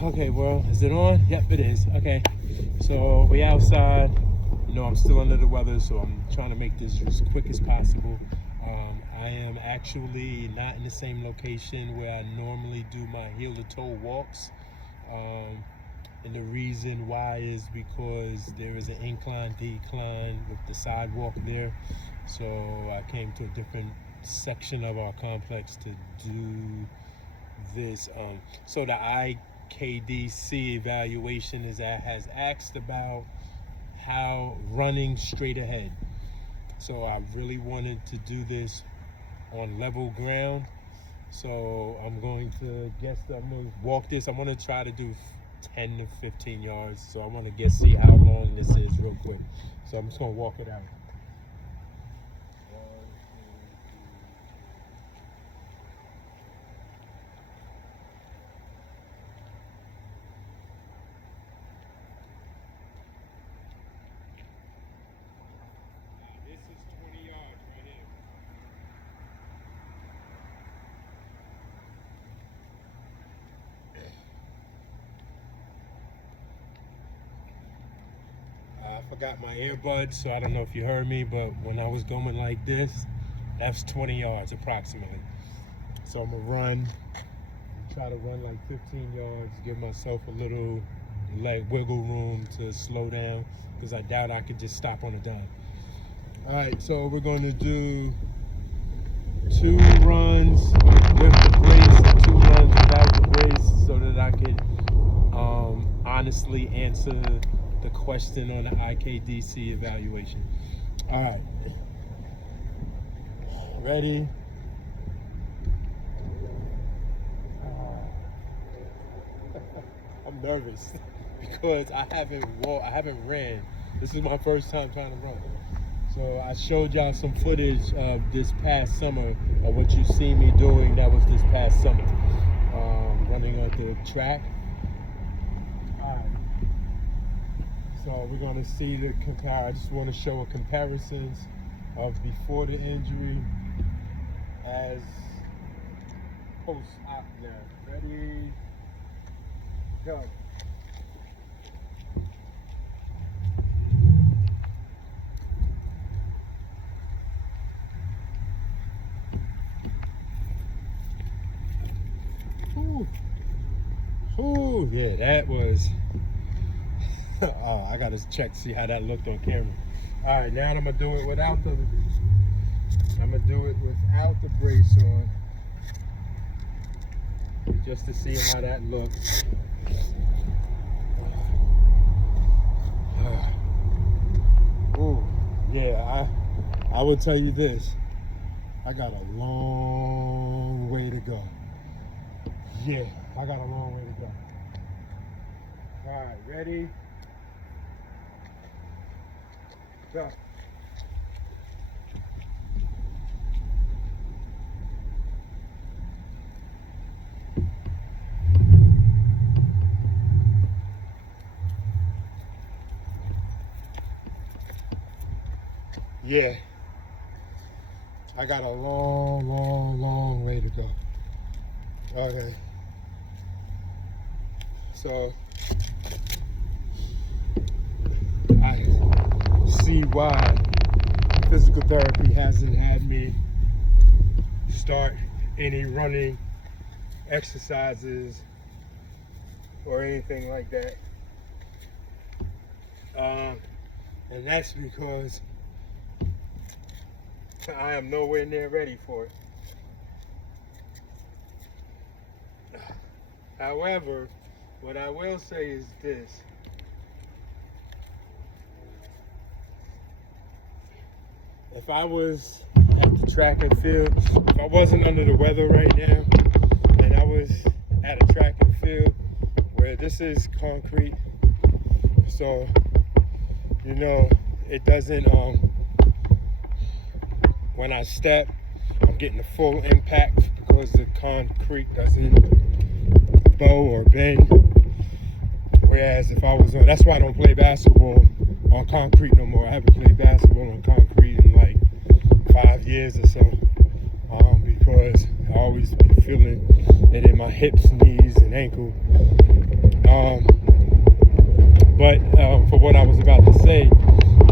Okay, well, is it on? Yep, it is. Okay, so we outside. You know, I'm still under the weather, so I'm trying to make this as quick as possible. I am actually not in the same location where I normally do my heel-to-toe walks. And the reason why is because there is an incline decline with the sidewalk there. So I came to a different section of our complex to do this. So the IKDC evaluation has asked about how running straight ahead. So I really wanted to do this on level ground. So I'm going to walk this. I'm going to try to do 10 to 15 yards. So I want to see how long this is real quick. So I'm just going to walk it out. This is 20 yards right here. I forgot my earbuds, so I don't know if you heard me, but when I was going like this, that's 20 yards approximately. So I'm gonna try to run like 15 yards, give myself a little wiggle room to slow down, because I doubt I could just stop on a dime. All right, so we're going to do 2 runs with the brace and 2 runs without the brace, so that I can honestly answer the question on the IKDC evaluation. All right, ready? I'm nervous because I haven't ran. This is my first time trying to run. So I showed y'all some footage of this past summer of what you see me doing. That was this past summer, running on the track. All right. So we're gonna see the I just want to show a comparisons of before the injury as post-op now. Ready? Go. Ooh, yeah, that was. Oh, I gotta check to see how that looked on camera. All right, now I'm gonna do it without the. Brace on, just to see how that looks. Ooh, yeah, I will tell you this. I got a long way to go. Yeah, I got a long way to go. All right, ready? Go. Yeah, I got a long way to go. Okay, so I see why physical therapy hasn't had me start any running exercises or anything like that. And that's because I am nowhere near ready for it. However, what I will say is this. If I was at the track and field, if I wasn't under the weather right now, and I was at a track and field where this is concrete, so, you know, it doesn't, when I step, I'm getting the full impact because the concrete doesn't bow or bend. Whereas if I was on, that's why I don't play basketball on concrete no more. I haven't played basketball on concrete in like 5 years or so, because I always always been feeling it in my hips, knees, and ankle. But for what I was about to say,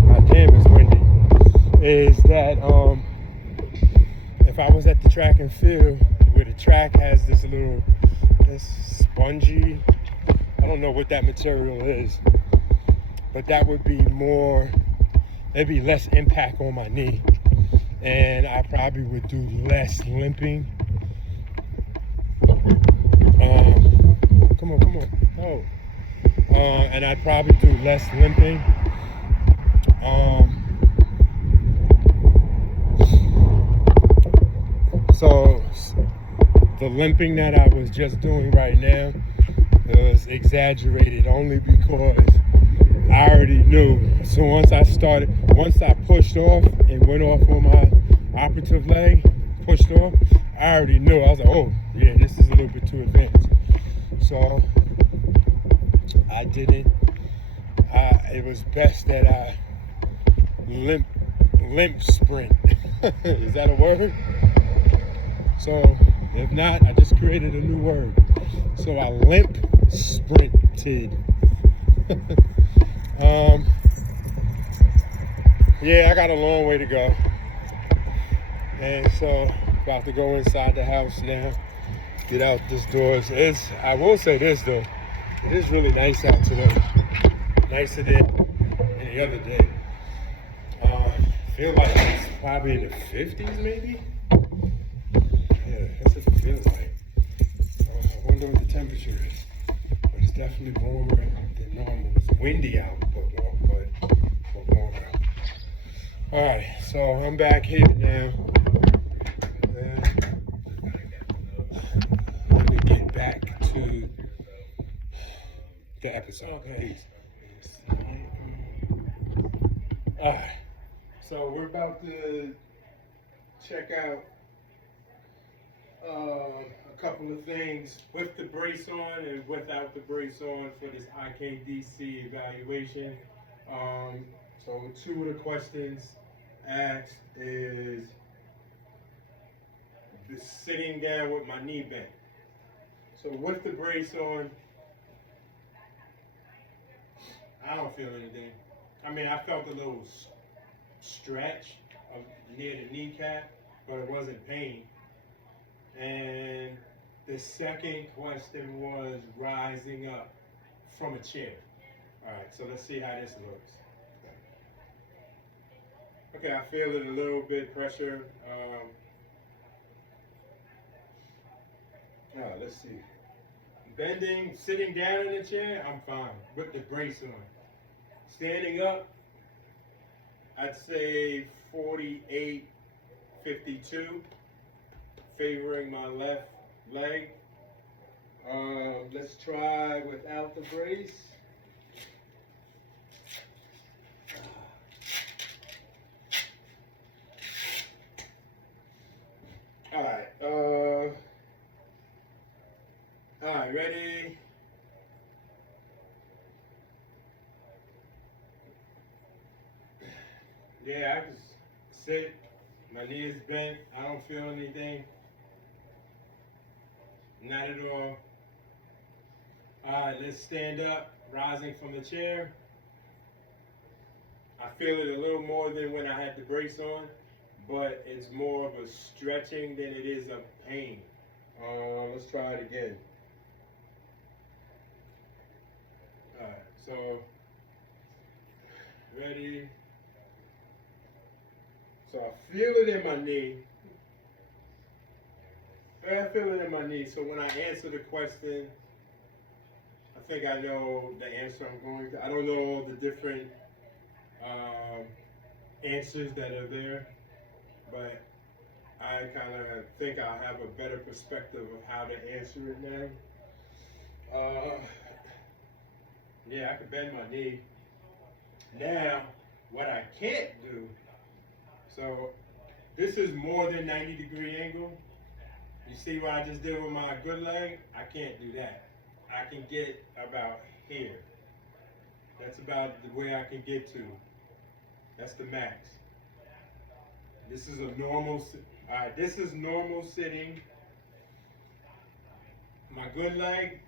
my damn it's windy, is that if I was at the track and field, where the track has this spongy, I don't know what that material is, but that would be there'd be less impact on my knee, and I probably would do less limping. Come on. Oh. And I'd probably do less limping. So the limping that I was just doing right now was exaggerated only because I already knew. So once I pushed off and went off on my operative leg, pushed off, I already knew. I was like, oh, yeah, this is a little bit too advanced. So I didn't. It was best that I limp sprint. Is that a word? So if not, I just created a new word. So I limp sprinted. Yeah, I got a long way to go. And so about to go inside the house now. Get out this doors. I will say this though, it is really nice out today. Nicer than any other day. Feel like it's probably in the 50s maybe. Yeah, that's what it feels like. I wonder what the temperature is. But it's definitely warmer than normal. It's windy out, but warmer. Alright, so I'm back here now. Let me get back to the episode. Okay. Alright, so we're about to check out a couple of things with the brace on and without the brace on for this IKDC evaluation. So two of the questions asked is sitting down with my knee bent. So with the brace on, I don't feel anything. I mean, I felt a little stretch near the kneecap, but it wasn't pain. And the second question was rising up from a chair. All right, so let's see how this looks. Okay, I feel it a little bit, pressure. Let's see. Bending, sitting down in the chair, I'm fine with the brace on. Standing up, I'd say 48, 52, favoring my left leg. Let's try without the brace. All right, ready? Yeah, I just sit, my knee is bent, I don't feel anything. Not at all. All right, let's stand up, rising from the chair. I feel it a little more than when I had the brace on, but it's more of a stretching than it is a pain. Let's try it again. All right, so ready? So I feel it in my knee. I feel it in my knee. So when I answer the question, I think I know the answer I'm going to. I don't know all the different answers that are there, but I kind of think I have a better perspective of how to answer it now. Yeah, I can bend my knee. Now, what I can't do, so this is more than 90-degree angle. You see what I just did with my good leg? I can't do that. I can get about here. That's about the way I can get to. That's the max. This is a normal, all right, this is normal sitting. my good leg,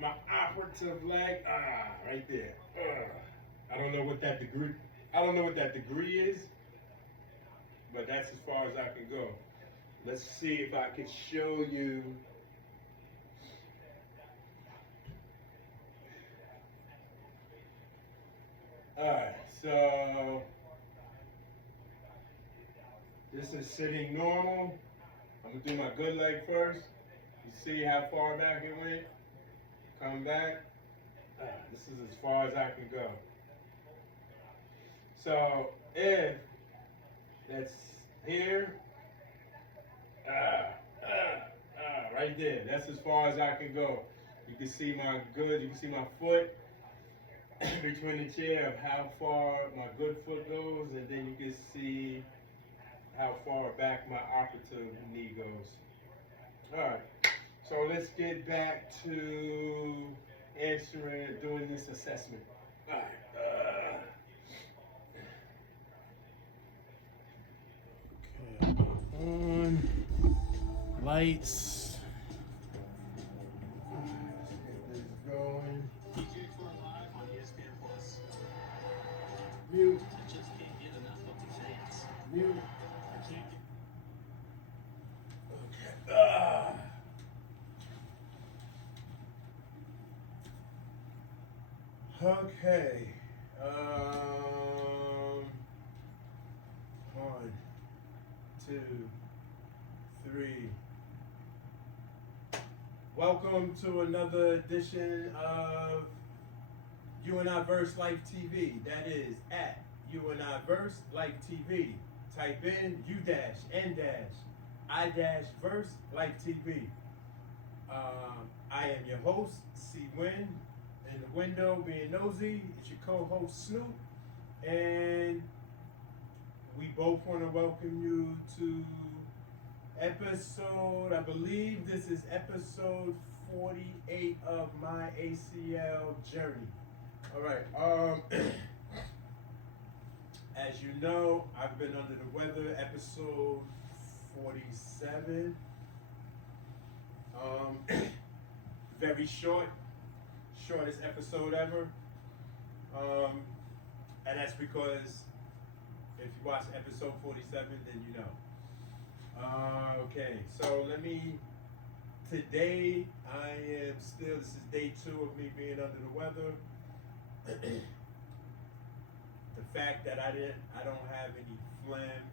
my operative leg, right there. I don't know what that degree. I don't know what that degree is, but that's as far as I can go. Let's see if I can show you. Alright, so this is sitting normal. I'm gonna do my good leg first. You see how far back it went? Come back. This is as far as I can go. So if that's here, right there. That's as far as I can go. You can see my good. You can see my foot between the chair of how far my good foot goes, and then you can see how far back my operative knee goes. All right, so let's get back to doing this assessment. All right. Okay, on lights. Let's get this going. Mute. I just can't get enough of the fans. Mute. I can't get... Okay. One, two, three. Welcome to another edition of U-N-I-VERSELIFE TV. That is at U-N-I-VERSELIFE TV. Type in U-N-I-VERSE TV. I am your host, C. Win. In the window, being nosy, it's your co-host Snoop, and we both want to welcome you to episode, I believe this is episode 48 of my ACL Journey. All right, as you know, I've been under the weather, episode 47, very shortest episode ever, and that's because if you watch episode 47, then you know. Okay, so today I am this is day 2 of me being under the weather. The fact that I don't have any phlegm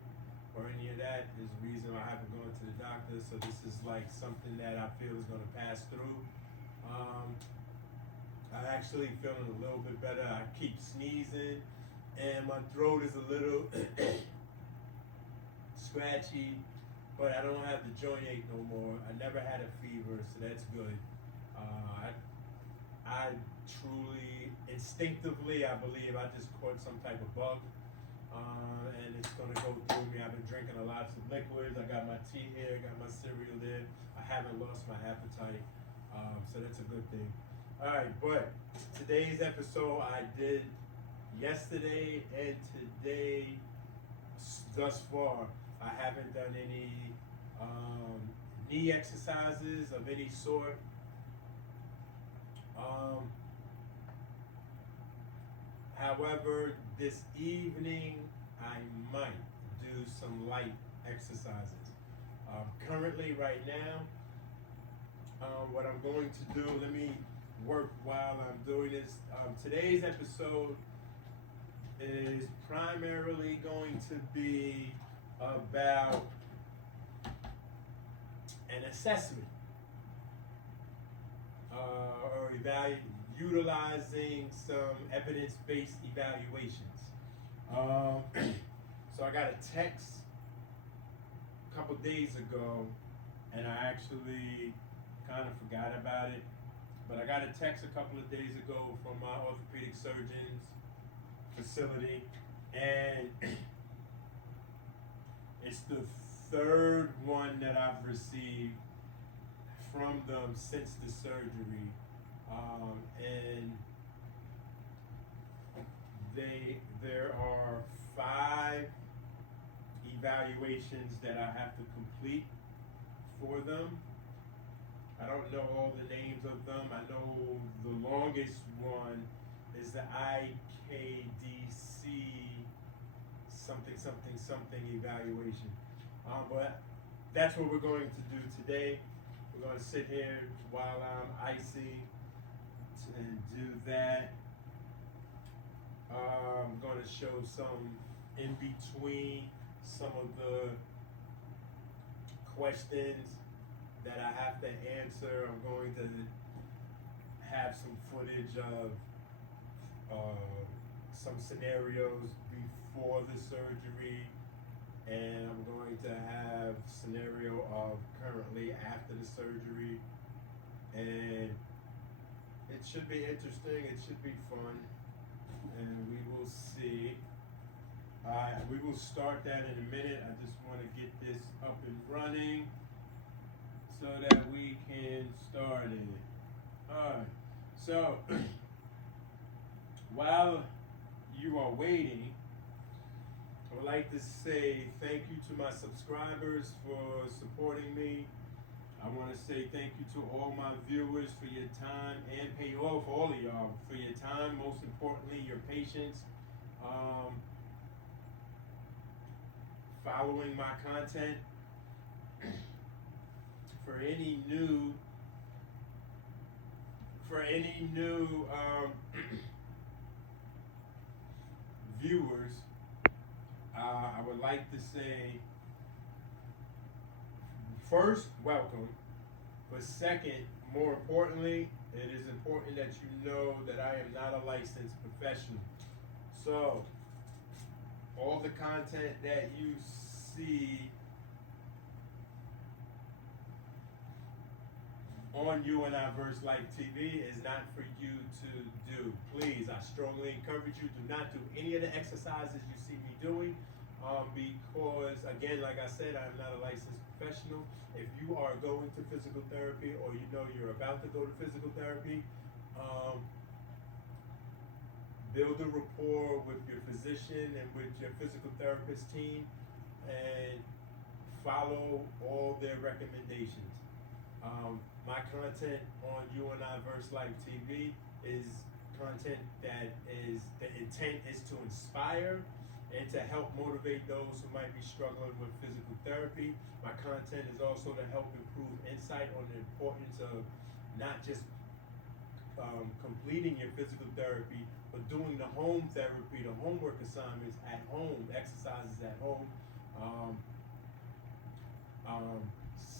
or any of that is the reason I haven't gone to the doctor, so this is like something that I feel is gonna pass through. I'm actually feeling a little bit better. I keep sneezing and my throat is a little scratchy, but I don't have the joint ache no more. I never had a fever, so that's good. I truly, instinctively, I believe I just caught some type of bug, and it's gonna go through me. I've been drinking a lot of liquids. I got my tea here, got my cereal there. I haven't lost my appetite, so that's a good thing. All right, but today's episode I did yesterday and today thus far. I haven't done any knee exercises of any sort. However, this evening I might do some light exercises. Currently, right now, what I'm going to do, let me work while I'm doing this. Today's episode is primarily going to be about an assessment or utilizing some evidence-based evaluations. So I got a text a couple days ago, and I actually kind of forgot about it. But I got a text a couple of days ago from my orthopedic surgeon's facility, and it's the third one that I've received from them since the surgery, and there are 5 evaluations that I have to complete for them. I don't know all the names of them. I know the longest one is the IKDC something something something evaluation. But that's what we're going to do today. We're going to sit here while I'm icy and do that. I'm going to show some in between some of the questions that I have to answer. I'm going to have some footage of some scenarios before the surgery, and I'm going to have scenario of currently after the surgery, and it should be interesting, it should be fun, and we will see. We will start that in a minute. I just want to get this up and running so that we can start it. Alright, so while you are waiting, I would like to say thank you to my subscribers for supporting me. I want to say thank you to all my viewers for your time, and pay off all of y'all for your time, most importantly your patience, following my content. For any new viewers, I would like to say, first, welcome. But second, more importantly, it is important that you know that I am not a licensed professional. So, all the content that you see on U-N-I-VERSELIFETV is not for you to do. Please, I strongly encourage you, do not do any of the exercises you see me doing, because, again, like I said, I'm not a licensed professional. If you are going to physical therapy, or you know you're about to go to physical therapy, build a rapport with your physician and with your physical therapist team, and follow all their recommendations. My content on U-N-I-VERSELIFETV is content that is, the intent is to inspire and to help motivate those who might be struggling with physical therapy. My content is also to help improve insight on the importance of not just completing your physical therapy, but doing the home therapy, the homework assignments at home, exercises at home.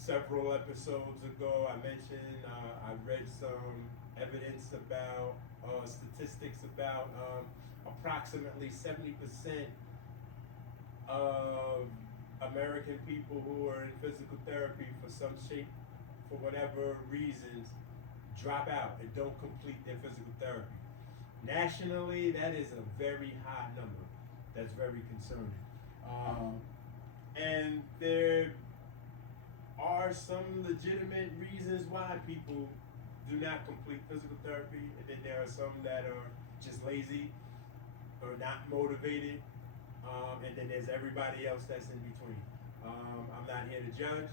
Several episodes ago, I mentioned I read some evidence about statistics about approximately 70% of American people who are in physical therapy for some shape, for whatever reasons, drop out and don't complete their physical therapy. Nationally, that is a very high number. That's very concerning. And there are some legitimate reasons why people do not complete physical therapy, and then there are some that are just lazy or not motivated, and then there's everybody else that's in between. I'm not here to judge.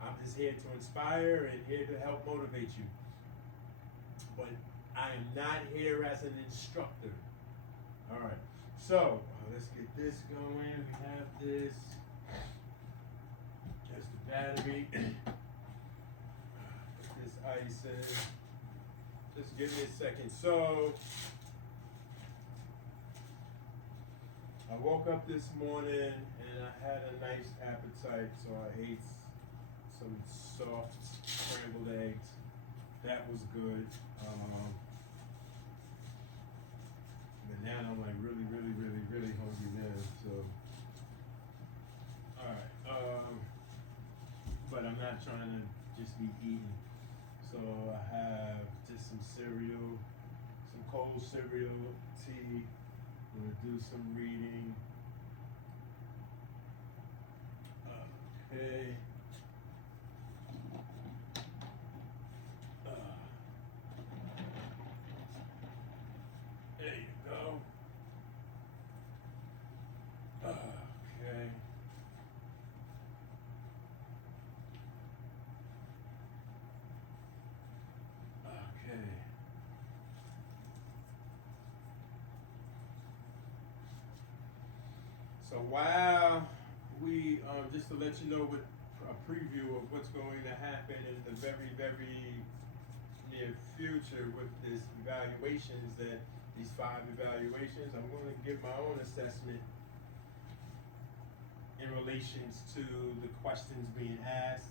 I'm just here to inspire and here to help motivate you. But I am not here as an instructor. All right, so let's get this going. We have this. That's the battery. Put this ice in. Just give me a second. So, I woke up this morning and I had a nice appetite, so I ate some soft scrambled eggs. That was good. But now I'm like really hungry now. So, all right. But I'm not trying to just be eating. So I have just some cereal, some cold cereal, tea. I'm gonna do some reading. Okay. There you go. Okay. Okay. So while we, just to let you know what a preview of what's going to happen in the very, very near future with this evaluations, that these 5 evaluations, I'm going to give my own assessment in relations to the questions being asked.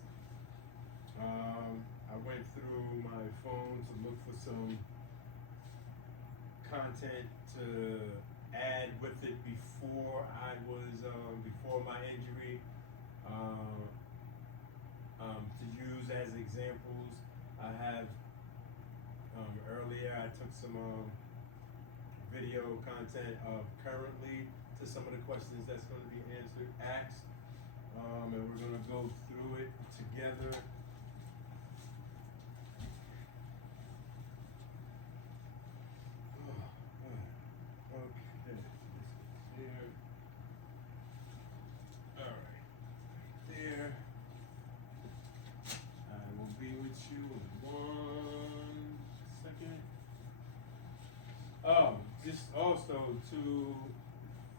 I went through my phone to look for some content to add with it before I was, before my injury, to use as examples. I have, earlier I took some video content of currently to some of the questions that's going to be asked, and we're going to go through it together. Okay, here. All right, there. I will be with you in 1 second. Oh, just also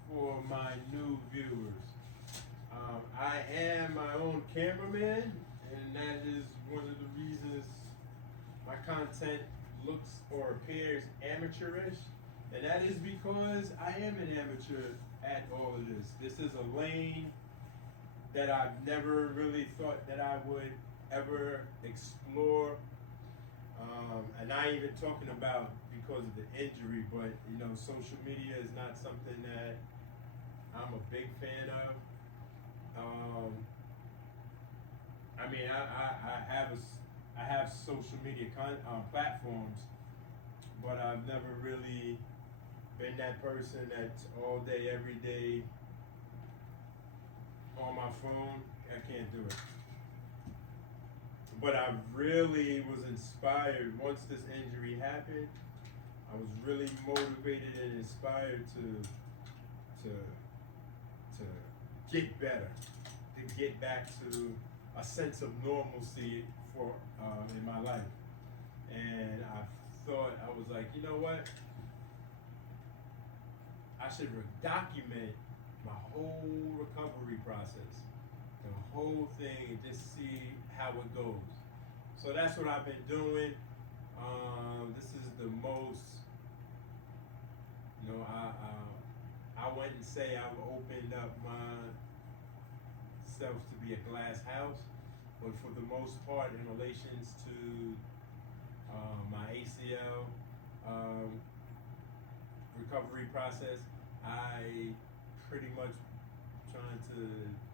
for my new viewers, I am my own cameraman, and that is one of the reasons my content looks or appears amateurish, and that is because I am an amateur at all of this. This is a lane that I've never really thought that I would ever explore. And I ain't even talking about because of the injury, but you know, social media is not something that I'm a big fan of. I mean, I have social media platforms, but I've never really been that person that's all day, every day on my phone. I can't do it. But I really was inspired once this injury happened. I was really motivated and inspired to get better, to get back to a sense of normalcy for in my life. And I thought, I was like, you know what? I should document my whole recovery process, the whole thing, and just see how it goes. So that's what I've been doing. This is the most, you know, I wouldn't say I've opened up myself to be a glass house, but for the most part, in relations to my ACL recovery process, I pretty much trying to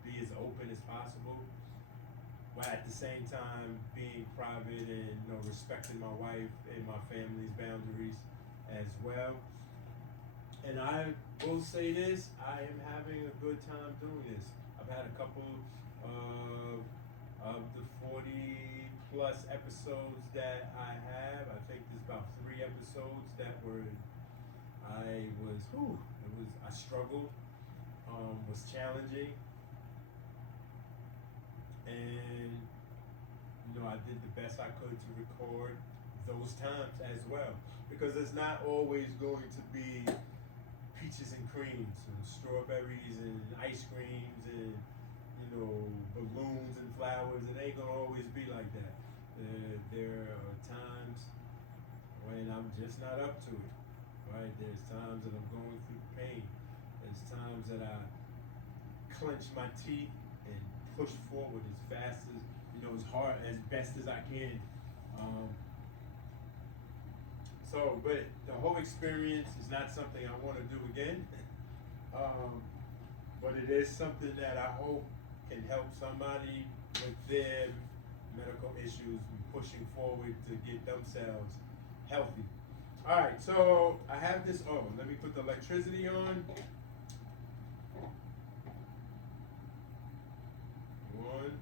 be as open as possible, but at the same time being private and, you know, respecting my wife and my family's boundaries as well. And I will say this, I am having a good time doing this. I've had a couple of the 40 plus episodes that I have. I think there's about 3 episodes that were, I struggled, was challenging. And, you know, I did the best I could to record those times as well. Because it's not always going to be peaches and creams and strawberries and ice creams and, you know, balloons and flowers. It ain't gonna always be like that. There are times when I'm just not up to it, right? There's times that I'm going through pain. There's times that I clench my teeth and push forward as fast as, you know, as hard, as best as I can. But the whole experience is not something I want to do again. But it is something that I hope can help somebody with their medical issues pushing forward to get themselves healthy. All right, so I have this. Oh, let me put the electricity on. 1,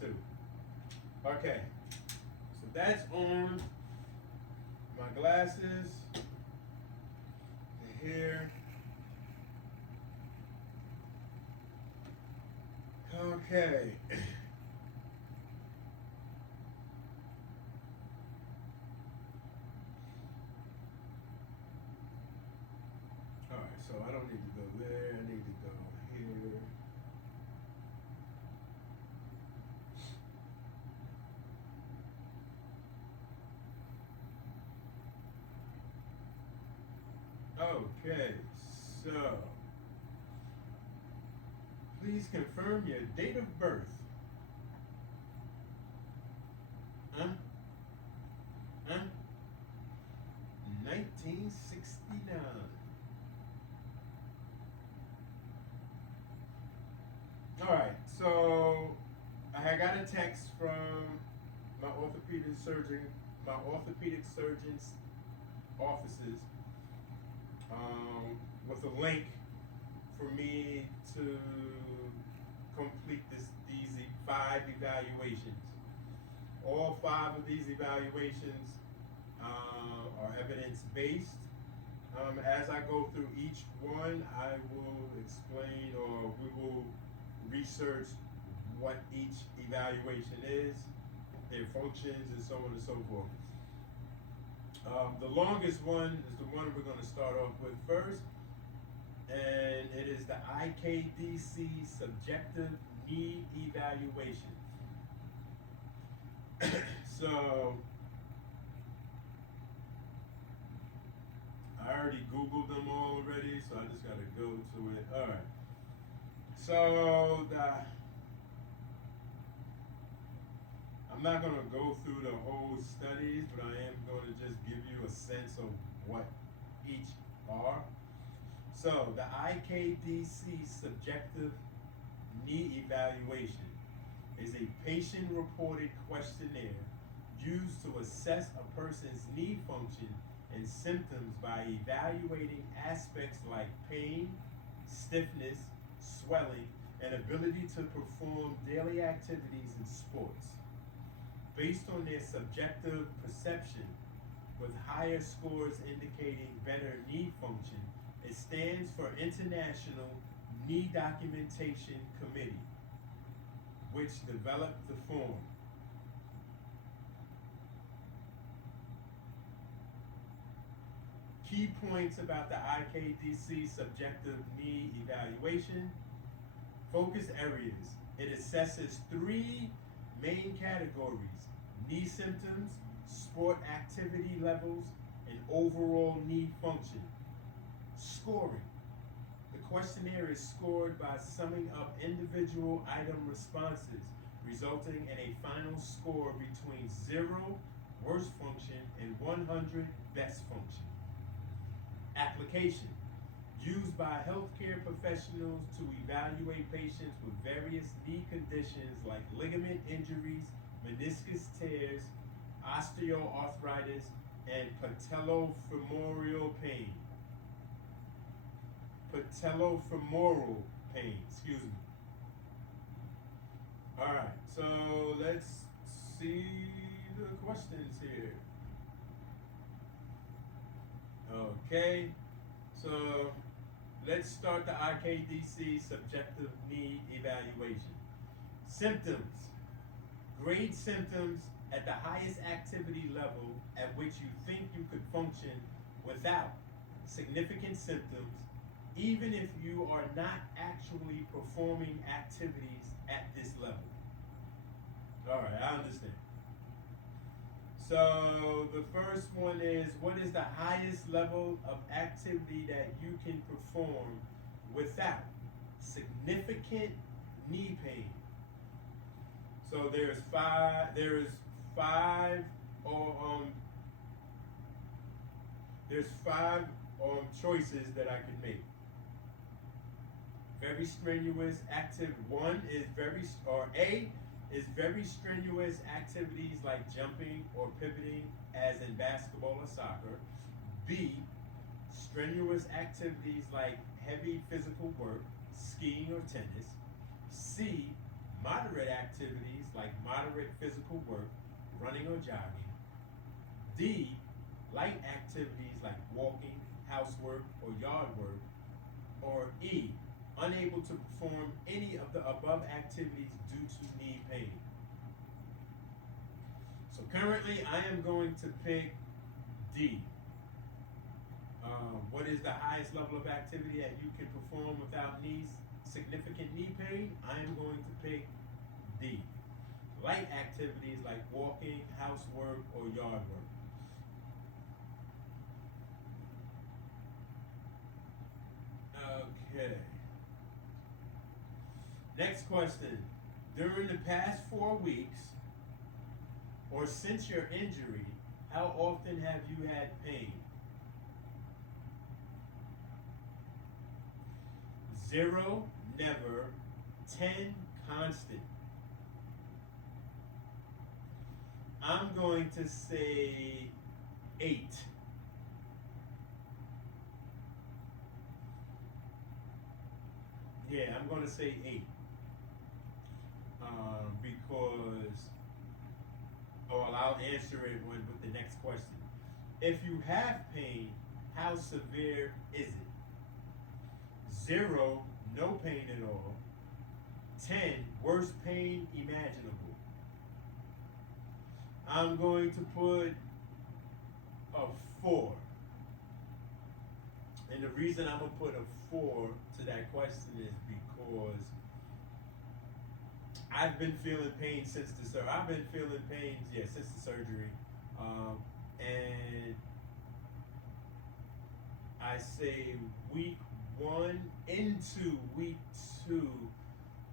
2. Okay, so that's on. My glasses, the hair. Okay. All right, so I don't need to go there. I need to go here. Okay, so please confirm your date of birth. Huh? Huh? 1969. All right, so I had got a text from my orthopedic surgeon's offices, with a link for me to complete these 5 evaluations. All 5 of these evaluations are evidence-based. As I go through each one, I will explain, or we will research what each evaluation is, their functions, and so on and so forth. The longest one is the one we're going to start off with first, and it is the IKDC Subjective Need Evaluation. So I already Googled them all already, so I just got to go to it. All right. So I'm not going to go through the whole studies, but I am going to just give you a sense of what each are. So the IKDC Subjective Knee Evaluation is a patient-reported questionnaire used to assess a person's knee function and symptoms by evaluating aspects like pain, stiffness, swelling, and ability to perform daily activities in sports. Based on their subjective perception, with higher scores indicating better knee function, it stands for International Knee Documentation Committee, which developed the form. Key points about the IKDC Subjective Knee Evaluation. Focus areas. It assesses 3 main categories: knee symptoms, sport activity levels, and overall knee function. Scoring. The questionnaire is scored by summing up individual item responses, resulting in a final score between 0, worst function, and 100, best function. Application. Used by healthcare professionals to evaluate patients with various knee conditions like ligament injuries, meniscus tears, osteoarthritis, and patellofemoral pain. Patellofemoral pain, excuse me. All right, so let's see the questions here. Okay, so let's start the IKDC Subjective Knee Evaluation. Symptoms. Grade symptoms at the highest activity level at which you think you could function without significant symptoms, even if you are not actually performing activities at this level. All right, I understand. So the first one is, what is the highest level of activity that you can perform without significant knee pain? So there's five choices that I could make. Very strenuous active. A is very strenuous activities like jumping or pivoting, as in basketball or soccer. B, strenuous activities like heavy physical work, skiing or tennis. C, moderate activities like moderate physical work, running or jogging. D, light activities like walking, housework, or yard work. Or E, unable to perform any of the above activities due to knee pain. So currently I am going to pick D. What is the highest level of activity that you can perform without significant knee pain? I am going to pick D. Light activities like walking, housework, or yard work. Okay. Next question. During the past 4 weeks, or since your injury, how often have you had pain? 0, never. 10, constant. I'm going to say 8. Yeah, I'm going to say 8. Because, well, I'll answer it with the next question. If you have pain, how severe is it? 0, no pain at all. 10, worst pain imaginable. I'm going to put a 4. And the reason I'm going to put a 4 to that question is because I've been feeling pain since the surgery. I've been feeling pain, since the surgery. And I say week 1 into week 2,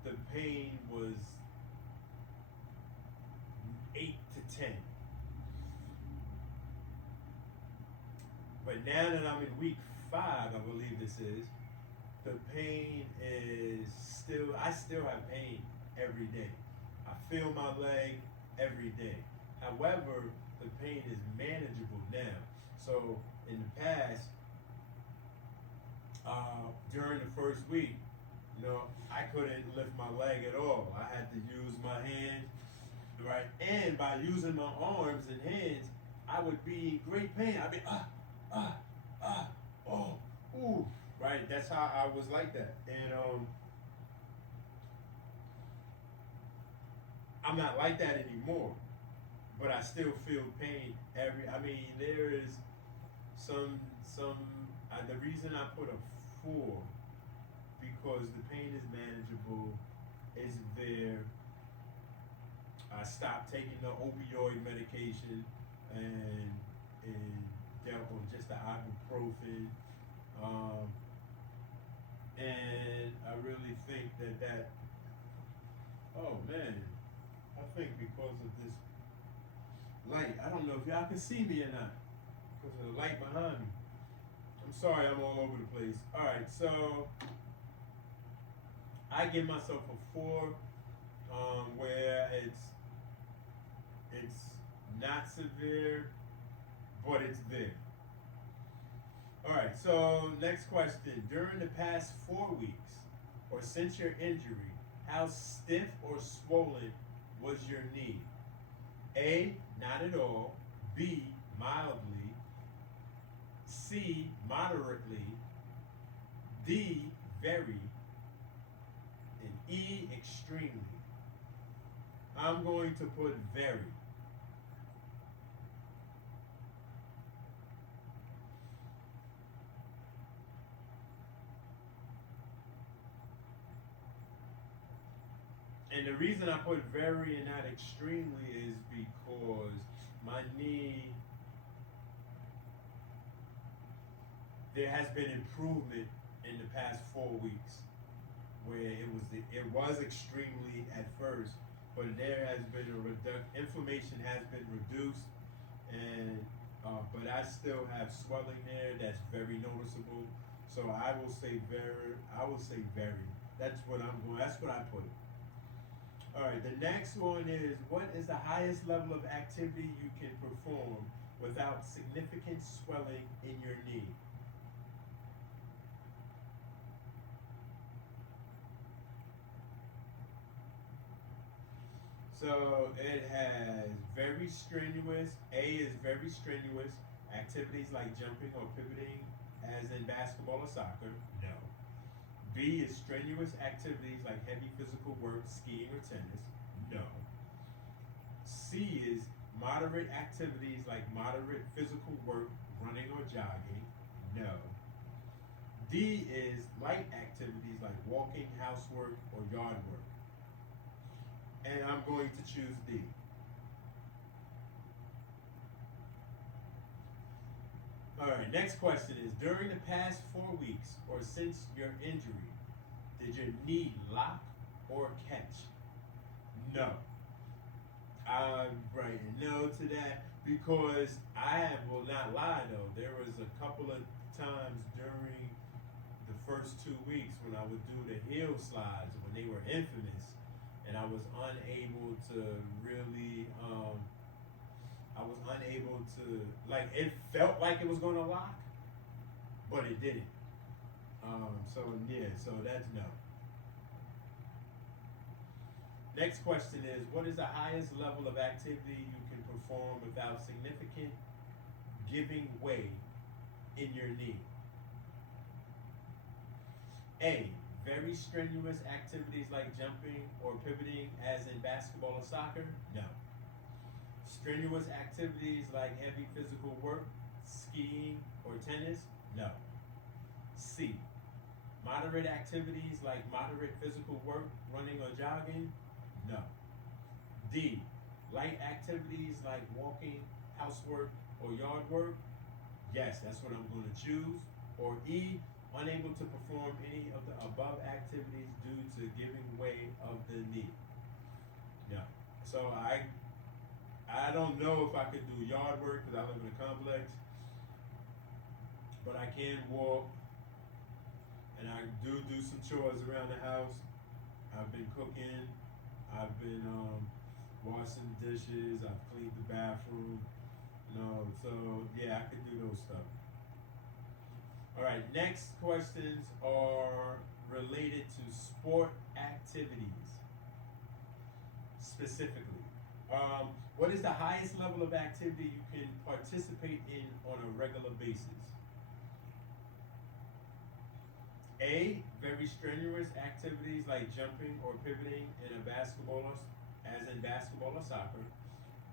the pain was 8 to 10. But now that I'm in week 5, I believe this is, the pain is I still have pain every day. I feel my leg every day. However, the pain is manageable now. So in the past, during the first week, I couldn't lift my leg at all. I had to use my hands, right? And by using my arms and hands, I would be in great pain. I'd be, oh, ooh, right? That's how I was like that. And I'm not like that anymore, but I still feel pain there is the reason I put a 4, because the pain is manageable, is there. I stopped taking the opioid medication and dealt with just the ibuprofen. And I really think that oh man, I think because of this light, I don't know if y'all can see me or not, because of the light behind me. I'm sorry, I'm all over the place. All right, so I give myself a 4, where it's not severe, but it's there. All right, so next question. During the past 4 weeks, or since your injury, how stiff or swollen was your knee? A, not at all. B, mildly. C, moderately. D, very. And E, extremely. I'm going to put very. And the reason I put very and not extremely is because my knee, there has been improvement in the past 4 weeks, where it was extremely at first, but there has been inflammation has been reduced, and but I still have swelling there that's very noticeable. So I will say very. That's what I put it. All right, the next one is, what is the highest level of activity you can perform without significant swelling in your knee? So it has very strenuous. A is very strenuous. Activities like jumping or pivoting, as in basketball or soccer, no. B is strenuous activities like heavy physical work, skiing or tennis. No. C is moderate activities like moderate physical work, running or jogging. No. D is light activities like walking, housework, or yard work. And I'm going to choose D. All right, next question is, during the past 4 weeks or since your injury, did your knee lock or catch? No. I'm writing no to that because I will not lie though. There was a couple of times during the first 2 weeks when I would do the heel slides when they were infamous, and I was unable to really, like, it felt like it was going to lock, but it didn't. So that's no. Next question is, what is the highest level of activity you can perform without significant giving way in your knee? A, very strenuous activities like jumping or pivoting as in basketball or soccer? No. Strenuous activities like heavy physical work, skiing or tennis? No. C, moderate activities like moderate physical work, running or jogging? No. D, light activities like walking, housework, or yard work? Yes, that's what I'm going to choose. Or E, unable to perform any of the above activities due to giving way of the knee? No. So I don't know if I could do yard work because I live in a complex, but I can walk, and I do some chores around the house. I've been cooking. I've been washing dishes. I've cleaned the bathroom. So yeah, I could do those stuff. All right, next questions are related to sport activities. Specifically, what is the highest level of activity you can participate in on a regular basis? A, very strenuous activities like jumping or pivoting in a as in basketball or soccer.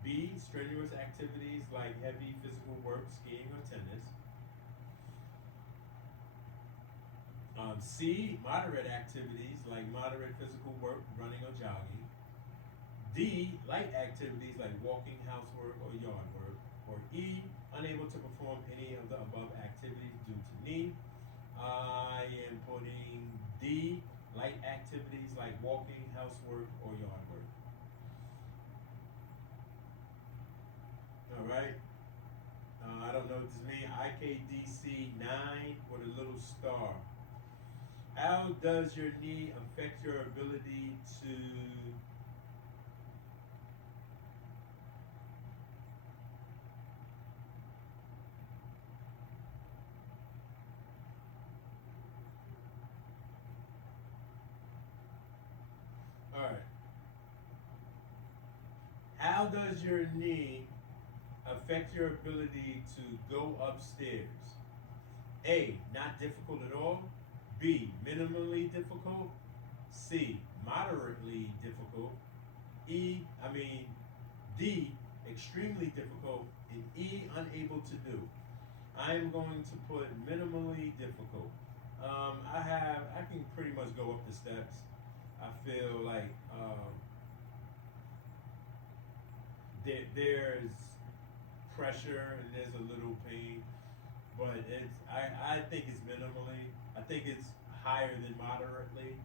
B, strenuous activities like heavy physical work, skiing or tennis. C, moderate activities like moderate physical work, running or jogging. D, light activities like walking, housework, or yard work. Or E, unable to perform any of the above activities due to knee. I am putting D, light activities like walking, housework, or yard work. All right. I don't know what this means. IKDC 9 with a little star. How does your knee affect your ability to All right. How does your knee affect your ability to go upstairs? A, not difficult at all. B, minimally difficult. C, moderately difficult. D, extremely difficult. And E, unable to do. I'm going to put minimally difficult. I can pretty much go up the steps. I feel like there's pressure and there's a little pain, but I think it's minimally. I think it's higher than moderately,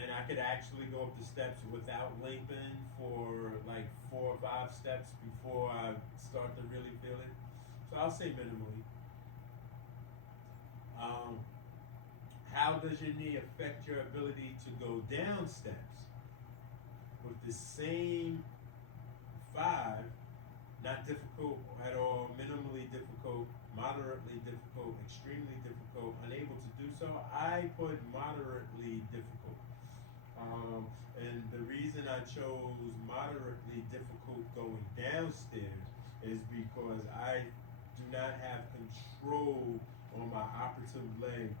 and I could actually go up the steps without limping for like 4 or 5 steps before I start to really feel it. So I'll say minimally. How does your knee affect your ability to go down steps? With the same 5, not difficult at all, minimally difficult, moderately difficult, extremely difficult, unable to do so, I put moderately difficult. And the reason I chose moderately difficult going downstairs is because I do not have control on my operative leg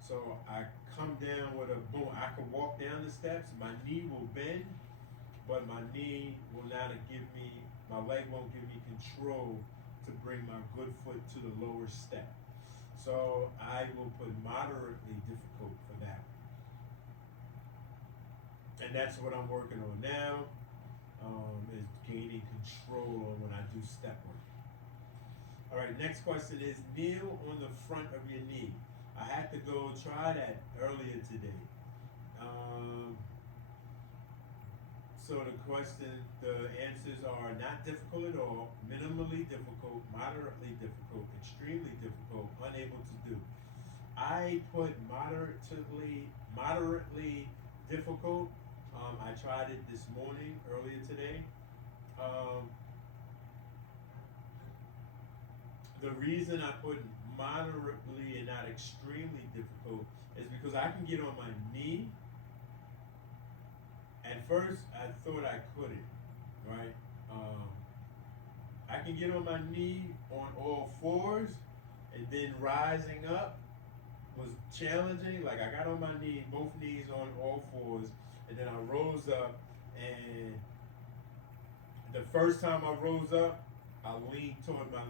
So I come down with a boom. I can walk down the steps. My knee will bend, but my knee will not give me, my leg won't give me control to bring my good foot to the lower step. So I will put moderately difficult for that. And that's what I'm working on now, is gaining control on when I do step work. All right, next question is kneel on the front of your knee. I had to go try that earlier today. So the answers are not difficult at all, minimally difficult, moderately difficult, extremely difficult, unable to do. I put moderately difficult. I tried it this morning, earlier today. The reason I put moderately and not extremely difficult is because I can get on my knee. At first, I thought I couldn't, right? I can get on my knee on all fours, and then rising up was challenging. Like I got on my knee, both knees on all fours, and then I rose up, and the first time I rose up, I leaned toward my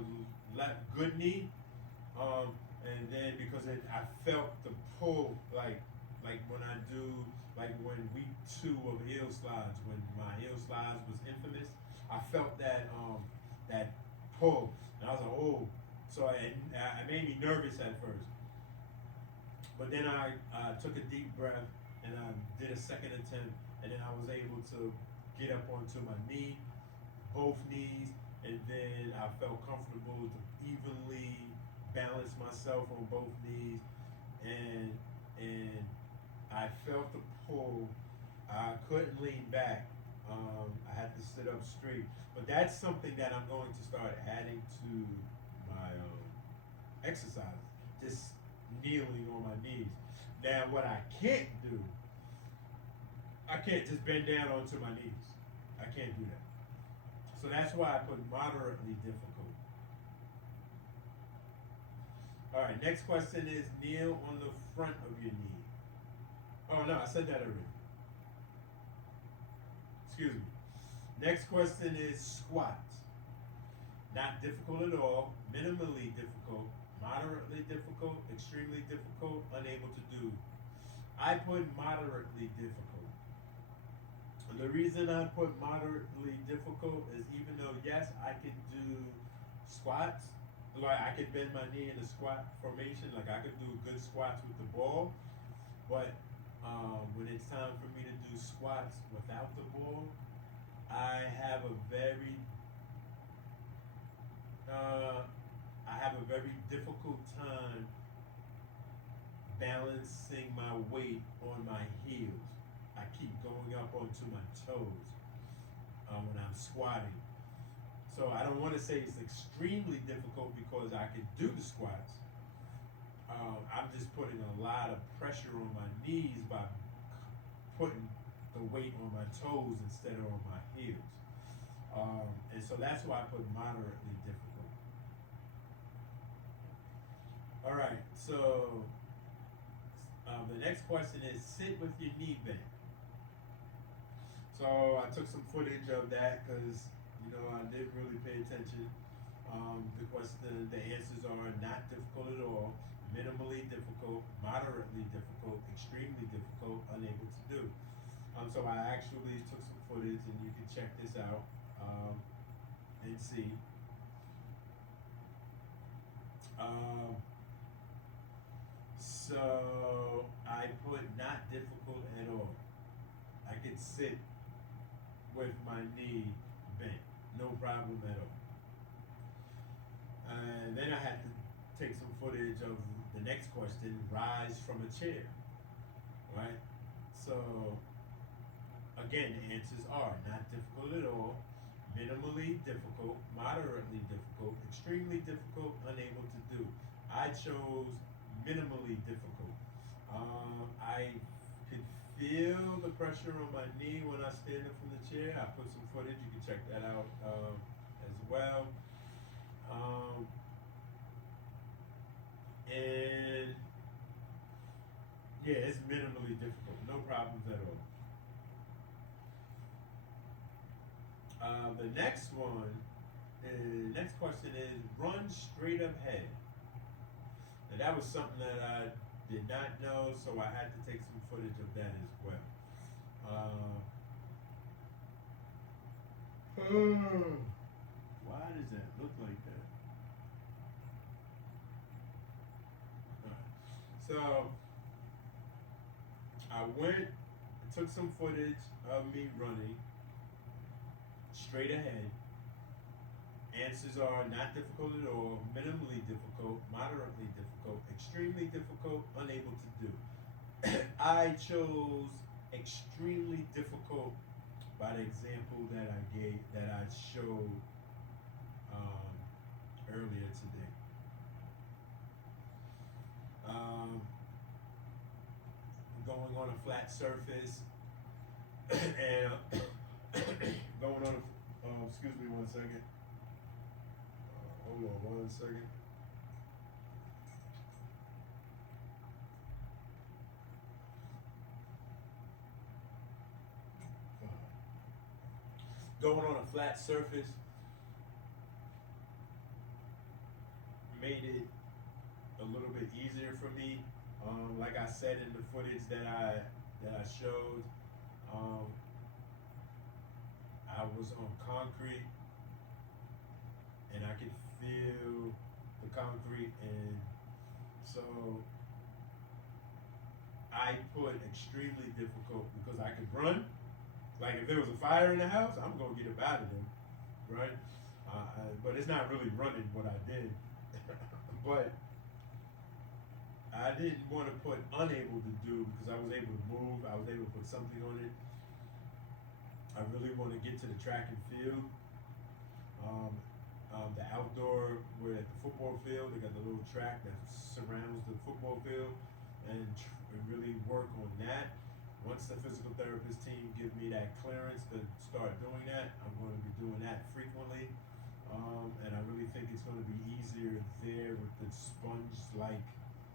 left good knee, and then because I felt the pull, like when I do, like when week 2 of heel slides, when my heel slides was infamous, I felt that that pull, and I was like, oh, so it made me nervous at first, but then I took a deep breath and I did a second attempt, and then I was able to get up onto my knee, both knees, and then I felt comfortable to evenly balance myself on both knees, and I felt the pull. I couldn't lean back. I had to sit up straight. But that's something that I'm going to start adding to my exercises. Just kneeling on my knees. Now, what I can't do, I can't just bend down onto my knees. I can't do that. So that's why I put moderately difficult. All right, next question is kneel on the front of your knee. Oh no, I said that already. Excuse me. Next question is squats. Not difficult at all, minimally difficult, moderately difficult, extremely difficult, unable to do. I put moderately difficult. And the reason I put moderately difficult is even though, yes, I could do squats, like I could bend my knee in a squat formation, like I could do good squats with the ball, but when it's time for me to do squats without the ball, I have a very difficult time balancing my weight on my heels. I keep going up onto my toes when I'm squatting. So I don't want to say it's extremely difficult because I can do the squats. I'm just putting a lot of pressure on my knees by putting the weight on my toes instead of on my heels. And so that's why I put moderately difficult. All right, so the next question is sit with your knee bent. So I took some footage of that because, I didn't really pay attention. The answers are not difficult at all, minimally difficult, moderately difficult, extremely difficult, unable to do. So I actually took some footage, and you can check this out and see. So I put not difficult at all. I could sit with my knee bent, no problem at all. And then I had to take some footage of the next question, rise from a chair, right? So again, the answers are not difficult at all, minimally difficult, moderately difficult, extremely difficult, unable to do. I chose minimally difficult. I could feel the pressure on my knee when I stand up from the chair. I put some footage, you can check that out as well. And Yeah, it's minimally difficult. No problems at all. The next one, next question is run straight ahead. And that was something that I did not know, so I had to take some footage of that as well. Why does that look like that? So I went, took some footage of me running straight ahead. Answers are not difficult at all, minimally difficult, moderately difficult, extremely difficult, unable to do. I chose extremely difficult by the example that I gave, that I showed earlier today. Going on a flat surface and going on a, excuse me 1 second. Hold on 1 second. Going on a flat surface made it a little bit easier for me. Like I said in the footage that I showed, I was on concrete and I could feel the concrete, and so I put extremely difficult because I could run. Like if there was a fire in the house, I'm gonna get up out of there, right? But it's not really running what I did. But I didn't want to put unable to do because I was able to move. I was able to put something on it. I really want to get to the track and field. The outdoor, we're at the football field. They got the little track that surrounds the football field, and really work on that. Once the physical therapist team give me that clearance to start doing that, I'm going to be doing that frequently. And I really think it's going to be easier there with the sponge-like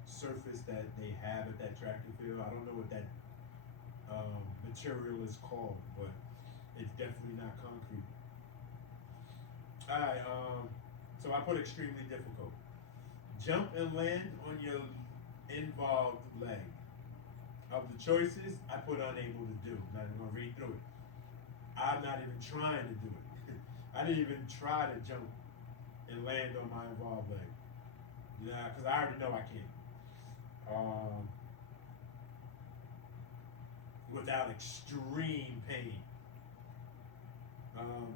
surface that they have at that track and field. I don't know what that material is called, but it's definitely not concrete. All right, so I put extremely difficult. Jump and land on your involved leg. Of the choices, I put unable to do. I'm not even gonna read through it. I'm not even trying to do it. I didn't even try to jump and land on my involved leg. Yeah, because I already know I can't. Without extreme pain.